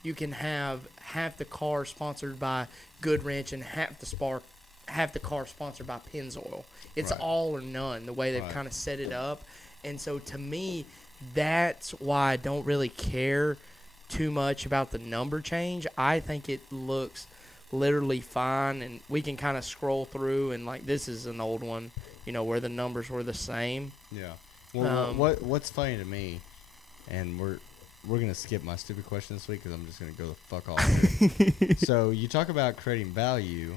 you can have half the car sponsored by Goodwrench and half the car sponsored by Pennzoil. It's Right. all or none, the way they've Right. kind of set it up. And so to me, that's why I don't really care too much about the number change. I think it looks literally fine, and we can kind of scroll through, and like this is an old one, you know, where the numbers were the same. Yeah. Well, Um, what's funny to me, and we're gonna skip my stupid question this week because I'm just gonna go the fuck off. So you talk about creating value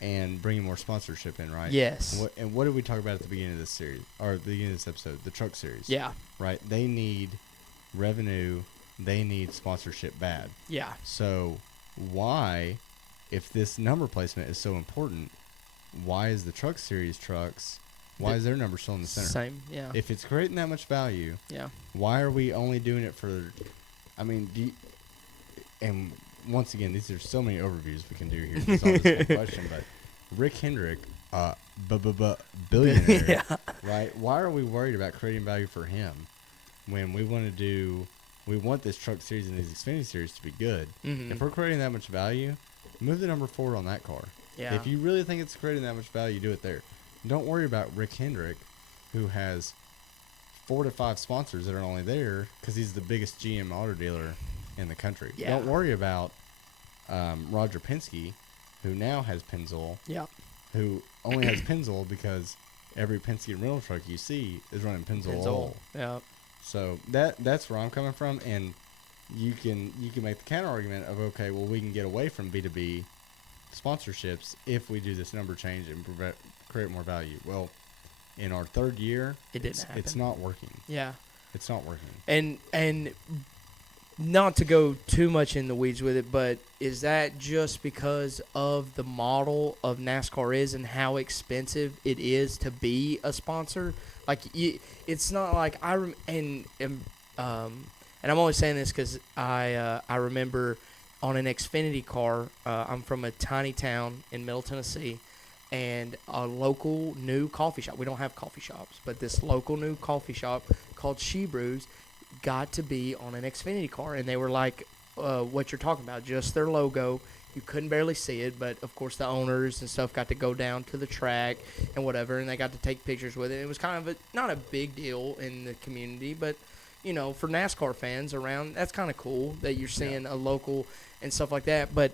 and bringing more sponsorship in, right? Yes. What did we talk about at the beginning of this series or the beginning of this episode? The truck series. Yeah. Right. They need revenue. They need sponsorship bad. Yeah. So why, if this number placement is so important, why is the truck series trucks? Why is their number still in the center? Same. Yeah. If it's creating that much value, Yeah. why are we only doing it for? I mean, and once again, these are so many overviews we can do here. Just on this one question, but Rick Hendrick, billionaire, Yeah. right? Why are we worried about creating value for him when we want this truck series and these Xfinity series to be good? Mhm. If we're creating that much value, move the number 4 on that car. Yeah. If you really think it's creating that much value, do it there. Don't worry about Rick Hendrick, who has 4 to 5 sponsors that are only there because he's the biggest GM auto dealer in the country. Yeah. Don't worry about Roger Penske, who now has Pennzoil, Yeah. who only has Pennzoil because every Penske rental truck you see is running Pennzoil oil. Yeah. So that's where I'm coming from, and you can make the counter argument of, okay, well, we can get away from B2B sponsorships if we do this number change and create more value. Well, in our 3rd year, It didn't happen. it's not working. Yeah. It's not working. And not to go too much in the weeds with it, but is that just because of the model of NASCAR is and how expensive it is to be a sponsor? Like, it's not like and I'm only saying this because I remember on an Xfinity car. I'm from a tiny town in Middle Tennessee, and a local new coffee shop. We don't have coffee shops, but this local new coffee shop called She Brews got to be on an Xfinity car, and they were like what you're talking about, just their logo. You couldn't barely see it, but of course the owners and stuff got to go down to the track and whatever, and they got to take pictures with it. It was kind of not a big deal in the community, but you know, for NASCAR fans around, that's kind of cool that you're seeing a local and stuff like that. But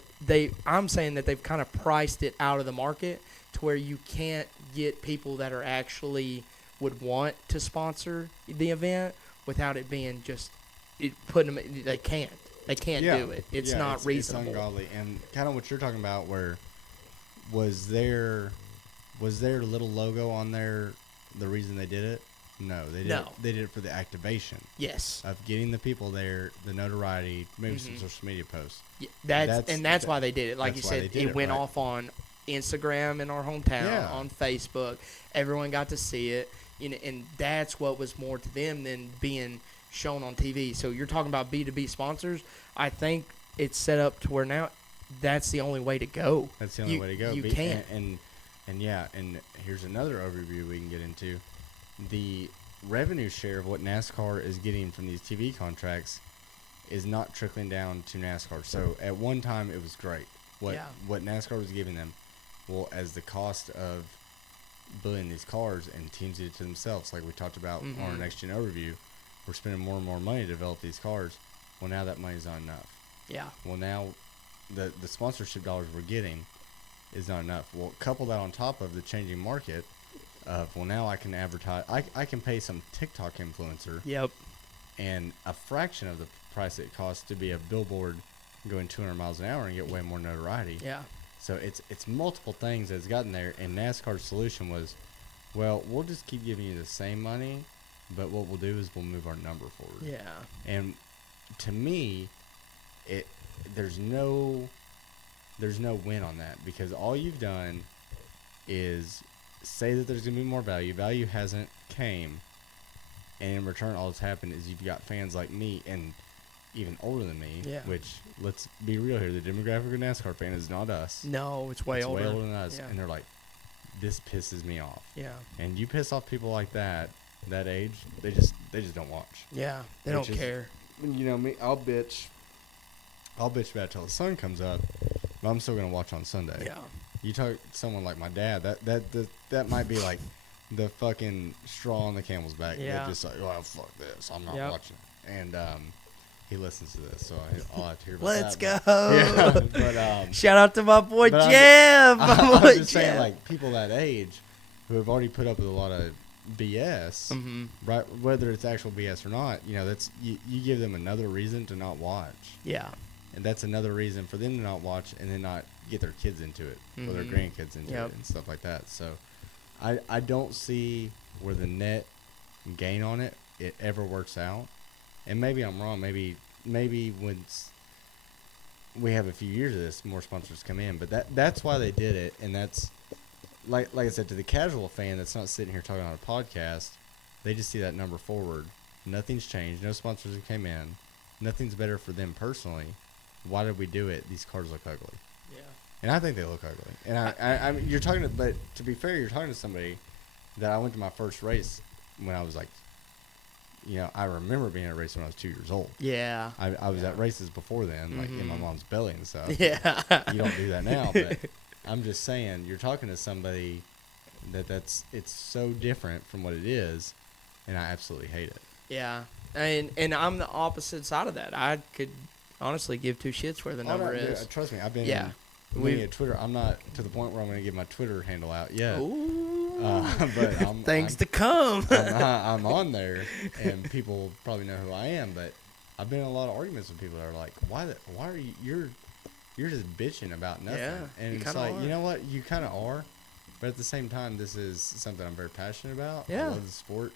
I'm saying that they've kind of priced it out of the market to where you can't get people that are actually would want to sponsor the event without it being just putting them. They can't do it. It's not reasonable. It's ungodly. And kind of what you're talking about, where was their little logo on there the reason they did it? No, they did. No. They did it for the activation Yes. of getting the people there, the notoriety, maybe some social media posts. Yeah, that's why they did it. Like you that's why said, they did it it, went right. off on Instagram in our hometown, Yeah. on Facebook. Everyone got to see it, you know, and that's what was more to them than being shown on TV. So you're talking about B2B sponsors. I think it's set up to where now that's the only way to go. That's the only way to go. You can't. And here's another overview we can get into. The revenue share of what NASCAR is getting from these TV contracts is not trickling down to NASCAR. So at one time it was great. What NASCAR was giving them, well, as the cost of building these cars and teams did it to themselves, like we talked about on our next gen overview, we're spending more and more money to develop these cars. Well, now that money's not enough. Yeah. Well, now the sponsorship dollars we're getting is not enough. Well, couple that on top of the changing market of, well, now I can advertise. I can pay some TikTok influencer Yep. and a fraction of the price it costs to be a billboard going 200 miles an hour and get way more notoriety. Yeah. So it's multiple things that's gotten there, and NASCAR's solution was, well, we'll just keep giving you the same money, but what we'll do is we'll move our number forward. Yeah. And to me, there's no win on that, because all you've done is say that there's gonna be more value. Value hasn't came, and in return, all that's happened is you've got fans like me and even older than me. Yeah. Which, let's be real here, the demographic of NASCAR fan is not us. No, it's way it's older. way older than us, Yeah. and they're like, this pisses me off. Yeah. And you piss off people like that age, they just don't watch. Yeah. They Which don't is- care. You know me, I'll bitch about it till the sun comes up, but I'm still gonna watch on Sunday. Yeah. You talk to someone like my dad, that might be like the fucking straw on the camel's back. Yeah. They're just like, well, fuck this, I'm not Yep. watching. And he listens to this, so I'll have to hear about Let's that. go. Yeah, but Shout out to my boy but I'm- Jeff. My I'm boy just saying, Jeff. like, people that age who have already put up with a lot of BS, right? Whether it's actual BS or not, you know, that's you give them another reason to not watch, Yeah. and that's another reason for them to not watch and then not get their kids into it or their grandkids into Yep. it and stuff like that. So, I don't see where the net gain on it ever works out, and maybe I'm wrong. Maybe when we have a few years of this, more sponsors come in, but that's why they did it, and that's. Like I said, to the casual fan that's not sitting here talking on a podcast, they just see that number forward. Nothing's changed. No sponsors have came in. Nothing's better for them personally. why did we do it? These cars look ugly. Yeah. And I think they look ugly. And I mean, you're talking to, but to be fair, you're talking to somebody that I went to my first race when I was like, I remember being at a race when I was 2 years old. Yeah. I was at races before then, like in my mom's belly and stuff. Yeah. You don't do that now, but I'm just saying, you're talking to somebody it's so different from what it is, and I absolutely hate it. Yeah. And I'm the opposite side of that. I could honestly give two shits where the number is. Dude, trust me, I've been Yeah. many at Twitter. I'm not to the point where I'm going to give my Twitter handle out yet. Ooh. But Things to come. I'm on there, and people probably know who I am. But I've been in a lot of arguments with people that are like, "Why are you're just bitching about nothing?" Yeah, and you it's kinda like, are. you know what, you kind of are, but at the same time, this is something I'm very passionate about. Yeah. I love the sport,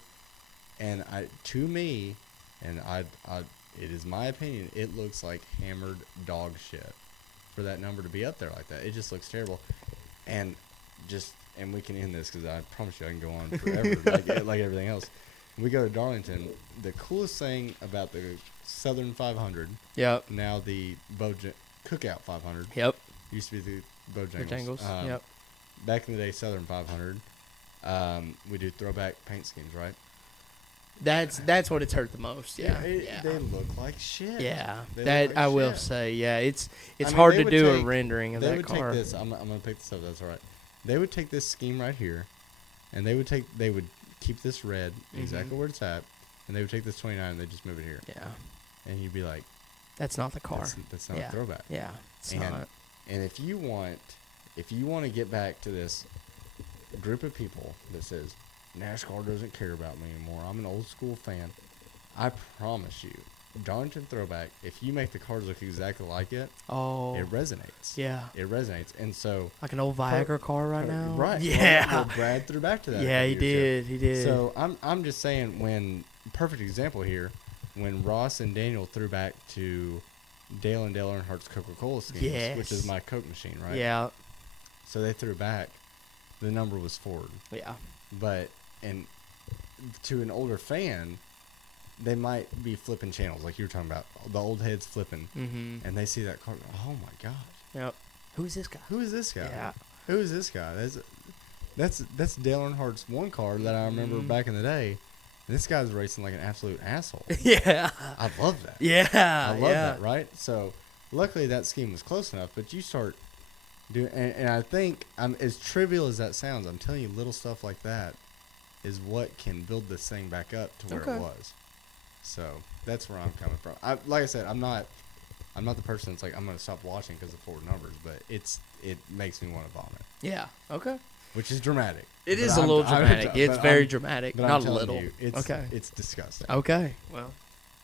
and to me, it is my opinion, it looks like hammered dog shit for that number to be up there like that. It just looks terrible, and we can end this because I promise you I can go on forever, like everything else. We go to Darlington. The coolest thing about the Southern 500, Yep. now the Cookout 500, Yep. used to be the Bojangles. Bojangles. Yep. Back in the day, Southern 500, we do throwback paint schemes, right? That's what it's hurt the most. Yeah. They look like shit. Yeah, They that look like I will shit. say. Yeah, it's I mean, hard they to would do a take- rendering of They that would car. take this. I'm gonna pick this up. That's all right. They would take this scheme right here, and they would keep this red exactly where it's at, and they would take this 29 and they just move it here, Yeah, and you'd be like, that's not the car. that's not Yeah. a throwback. Yeah, it's And not. And if you want to get back to this group of people that says NASCAR doesn't care about me anymore, I'm an old school fan, I promise you, Darlington Throwback, if you make the cars look exactly like it, Oh, it resonates. yeah, It resonates. And so, like an old Viagra car right now. right. Yeah. Well, Brad threw back to that. Yeah, he a few years did. He did. ago. So I'm just saying, perfect example here, when Ross and Daniel threw back to Dale and Dale Earnhardt's Coca-Cola schemes, which is Yes. my Coke machine, right? Yeah. So they threw back. The number was Ford. Yeah. But, and to an older fan, they might be flipping channels, like you were talking about. The old heads flipping, Mm-hmm. and they see that car. Oh my gosh, Yep. Who's this guy? who is this guy? Yeah. Who is this guy? That's Dale Earnhardt's one car that I remember Mhm. back in the day. And this guy's racing like an absolute asshole. Yeah. I love that. Yeah. I love yeah. that, right? So, luckily that scheme was close enough, but you start doing, and I think, as trivial as that sounds, I'm telling you, little stuff like that is what can build this thing back up to where Okay. it was. So that's where I'm coming from. Like I said, I'm not the person that's like, I'm gonna stop watching because of Ford numbers, but it makes me want to vomit, Yeah. Okay. which is dramatic. It But is a I'm- little I'm- dramatic. It's but very I'm- dramatic. But I'm Not a telling little. you, it's, Okay. it's disgusting. Okay. Well,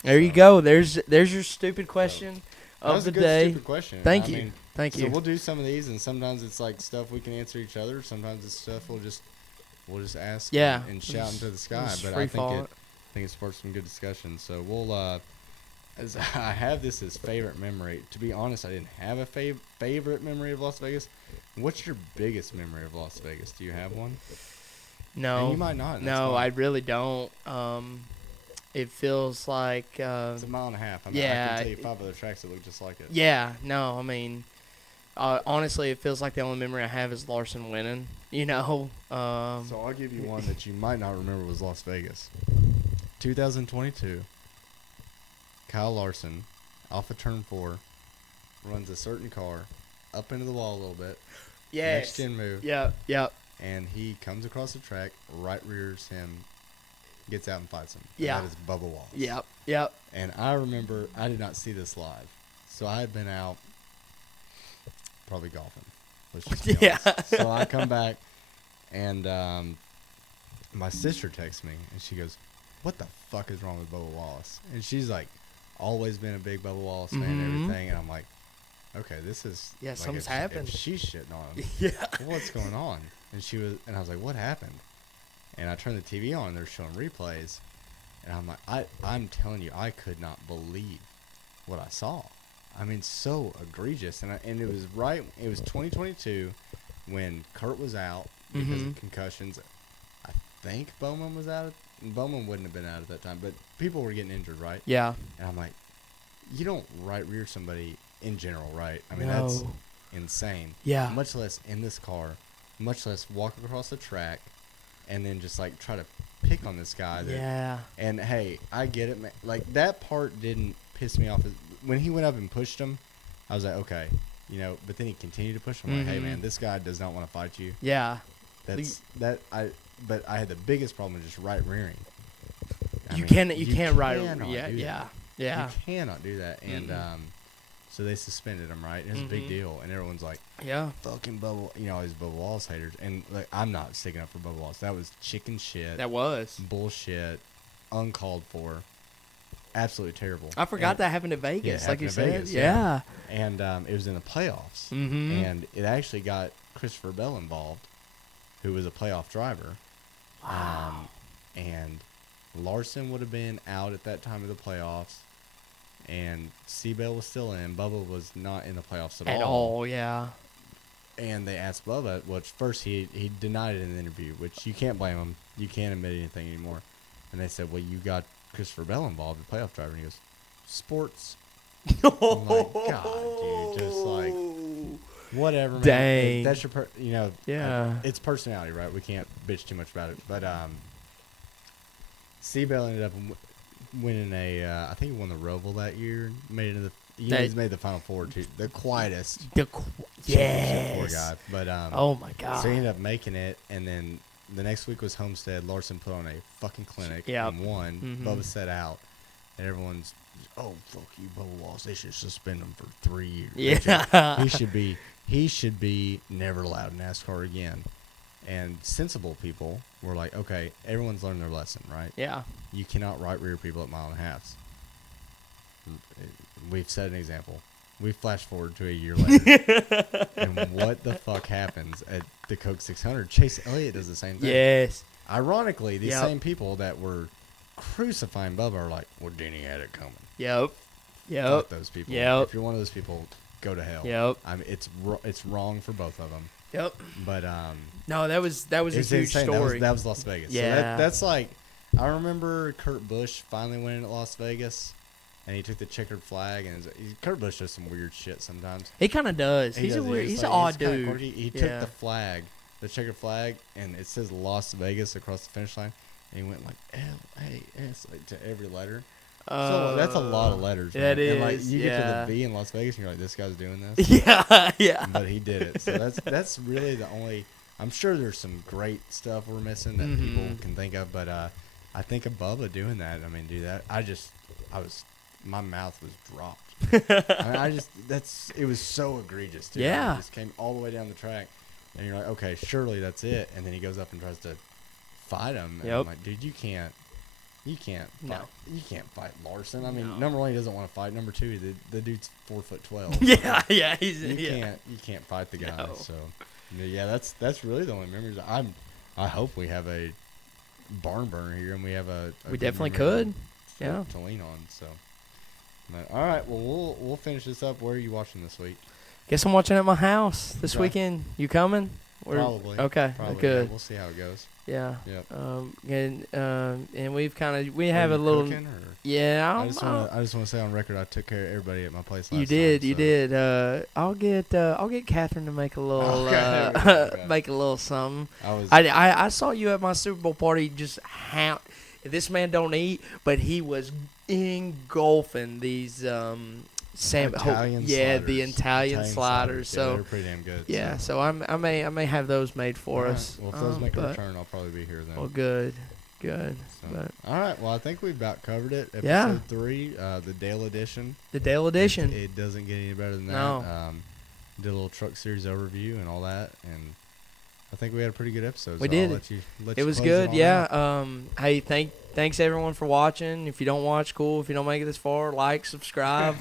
there you So- go. There's your stupid question That of was the a good, day. stupid question. Thank I you. mean, Thank so you. we'll do some of these, and sometimes it's like stuff we can answer each other. Sometimes it's stuff we'll just ask Yeah. and shout into the sky. Just But free I fall it. think it sparks some good discussion. So we'll as I have this as favorite memory. To be honest, I didn't have a favorite memory of Las Vegas. What's your biggest memory of Las Vegas? Do you have one? No. And you might not. and that's No, fine. I really don't. It feels like. It's a mile and a half. I mean, I yeah, can tell you it- 5 other tracks that look just like it. Yeah. No. I mean, honestly, it feels like the only memory I have is Larson winning. You know. So I'll give you one that you might not remember was Las Vegas. 2022. Kyle Larson, off of turn 4, runs a certain car up into the wall a little bit. yes. Next gen move. Yep. Yep. And he comes across the track, right rears him, gets out and fights him. And Yeah. that is Bubba Wallace. Yep. Yep. And I remember, I did not see this live. So I had been out probably golfing. Let's just be Yeah. honest. So I come back, and my sister texts me, and she goes, "What the fuck is wrong with Bubba Wallace?" And she's like, always been a big Bubba Wallace fan and Mhm. everything. And I'm like, okay, this is Yeah, like, something's if happened. she's shitting on him. Yeah. What's going on? And I was like, what happened? And I turned the TV on, and they're showing replays, and I'm like, I'm telling you, I could not believe what I saw. I mean, so egregious, and it was it was 2022 when Kurt was out because Mhm. of concussions. I think Bowman was out. Bowman wouldn't have been out at that time, but people were getting injured, right? Yeah. And I'm like, you don't right rear somebody in general, right? I mean, that's No. insane. Yeah. Much less in this car, much less walk across the track, and then just like try to pick on this guy. Yeah. And hey, I get it, man. Like that part didn't piss me off. When he went up and pushed him, I was like, okay, you know. But then he continued to push him. Like, hey, Mhm. man, this guy does not want to fight you. Yeah. That's that. But I had the biggest problem with just right rearing. You can't right. cannot Yeah. do Yeah. that. Yeah. You cannot do that. And so they suspended him, right? It was a big Mhm. deal, and everyone's like, Yeah. fucking Bubba, you know, all these Bubba Wallace haters. And like, I'm not sticking up for Bubba Wallace. That was chicken shit, That was. bullshit, uncalled for, absolutely terrible. I forgot And- that happened in Vegas, Yeah, it like you happened in said. Vegas, yeah. And it was in the playoffs, Mm-hmm. and it actually got Christopher Bell involved, who was a playoff driver. Wow. And Larson would have been out at that time of the playoffs, and Seabell was still in. Bubba was not in the playoffs At all, yeah. And they asked Bubba, which first he denied it in the interview, which you can't blame him. You can't admit anything anymore. And they said, well, you got Christopher Bell involved, the playoff driver. And he goes, sports. I'm like, God, dude, just like, whatever, man. Dang. That's your, you know, Yeah. it's personality, right? We can't bitch too much about it. But Seabell ended up winning I think he won the Roval that year. Made it into he's made the Final Four too. The quietest championship poor Yes. guy. But Oh my God. so he ended up making it, and then the next week was Homestead. Larson put on a fucking clinic Yep. and won. Mhm. Bubba set out, and everyone's, oh fuck you, Bubba Wallace. They should suspend him for 3 years. They should- Yeah. he should be never allowed in NASCAR again. And sensible people were like, okay, everyone's learned their lesson, right? Yeah. You cannot right rear people at mile and a halves. We've set an example. We flash forward to a year later, and what the fuck happens at the Coke 600? Chase Elliott does the same thing. Yes. Ironically, these Yep. same people that were crucifying Bubba are like, well, Denny had it coming. Yep. Fuck Yep. those people. Yep. If you're one of those people, go to hell. Yep. I mean, it's wrong for both of them. Yep. But No, that was a it's huge insane. story. That was Las Vegas. So Yeah. that's like, I remember Kurt Busch finally winning at Las Vegas, and he took the checkered flag. And Kurt Busch does some weird shit sometimes. He kind of does. He He's does a it. weird. It's He's like- an odd it's kinda dude. quirky. He Yeah. took the flag, the checkered flag, and it says Las Vegas across the finish line, and he went like LAS like, to every letter. So that's a lot of letters. that man. And like is, you get to yeah. the V in Las Vegas, and you're like, this guy's doing this. Yeah. Yeah. But he did it. So that's really the only. I'm sure there's some great stuff we're missing that people Mhm. can think of, but I think of Bubba doing that. I mean, do that. My mouth was dropped. I mean, it was so egregious. Too. Yeah. It just came all the way down the track, and you're like, okay, surely that's it. And then he goes up and tries to fight him. And Yep. I'm like, dude, you can't fight. No. You can't fight Larson. I mean, No. number one, he doesn't want to fight. Number two, the dude's 4'12". Yeah. Yeah. He's You yeah. can't fight the guy. No. So yeah, that's really the only memories. I hope we have a barn burner here, and we have a We good definitely memory could. Yeah. to lean on. So, but, all right, well we'll finish this up. Where are you watching this week? Guess I'm watching at my house this Okay. weekend. You coming? Probably. Okay. Probably. Yeah, Good. we'll see how it goes. Yeah. Yep. And we've kind of Are have you a little. cooking, or? Yeah. I just want to say on record, I took care of everybody at my place. You last did. time, You so- did. I'll get Catherine to make a little. Okay, there we go, okay. Make a little something. I I saw you at my Super Bowl party. Just how this man don't eat, but he was engulfing these Italian yeah, the sliders. Italian sliders. Yeah, So they're pretty damn good. yeah, so I may have those made for All right. us. Well, if those make a but- return, I'll probably be here then. Well, good. So, But all right. Well, I think we've about covered it. Episode Yeah. 3, the Dale edition. the Dale edition. It doesn't get any better than that. No. Did a little truck series overview and all that, and I think we had a pretty good episode. We so did. I'll let you It was close good, on yeah. out. Hey, thanks everyone for watching. If you don't watch, cool. If you don't make it this far, like, subscribe.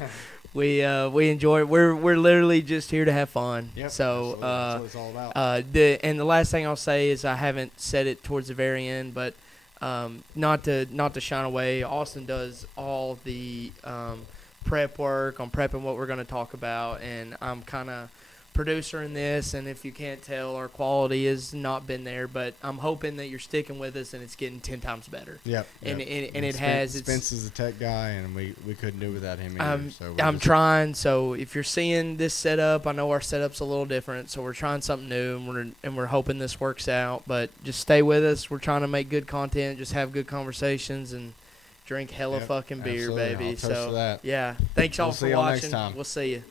we enjoy it. We're literally just here to have fun. Yep, So absolutely. That's what it's all about. the last thing I'll say is I haven't said it towards the very end, but not to shine away. Austin does all the prep work on prepping what we're going to talk about, and I'm kind of producer in this, and if you can't tell, our quality has not been there. But I'm hoping that you're sticking with us, and it's getting 10 times better. Yep. And yep. it has. Spence is a tech guy, and we couldn't do it without him either. I'm trying. So if you're seeing this setup, I know our setup's a little different. So we're trying something new, and we're hoping this works out. But just stay with us. We're trying to make good content, just have good conversations, and drink hella fucking beer, absolutely. baby. I'll toast to that. yeah, thanks all We'll for see y'all next watching. time. We'll see you.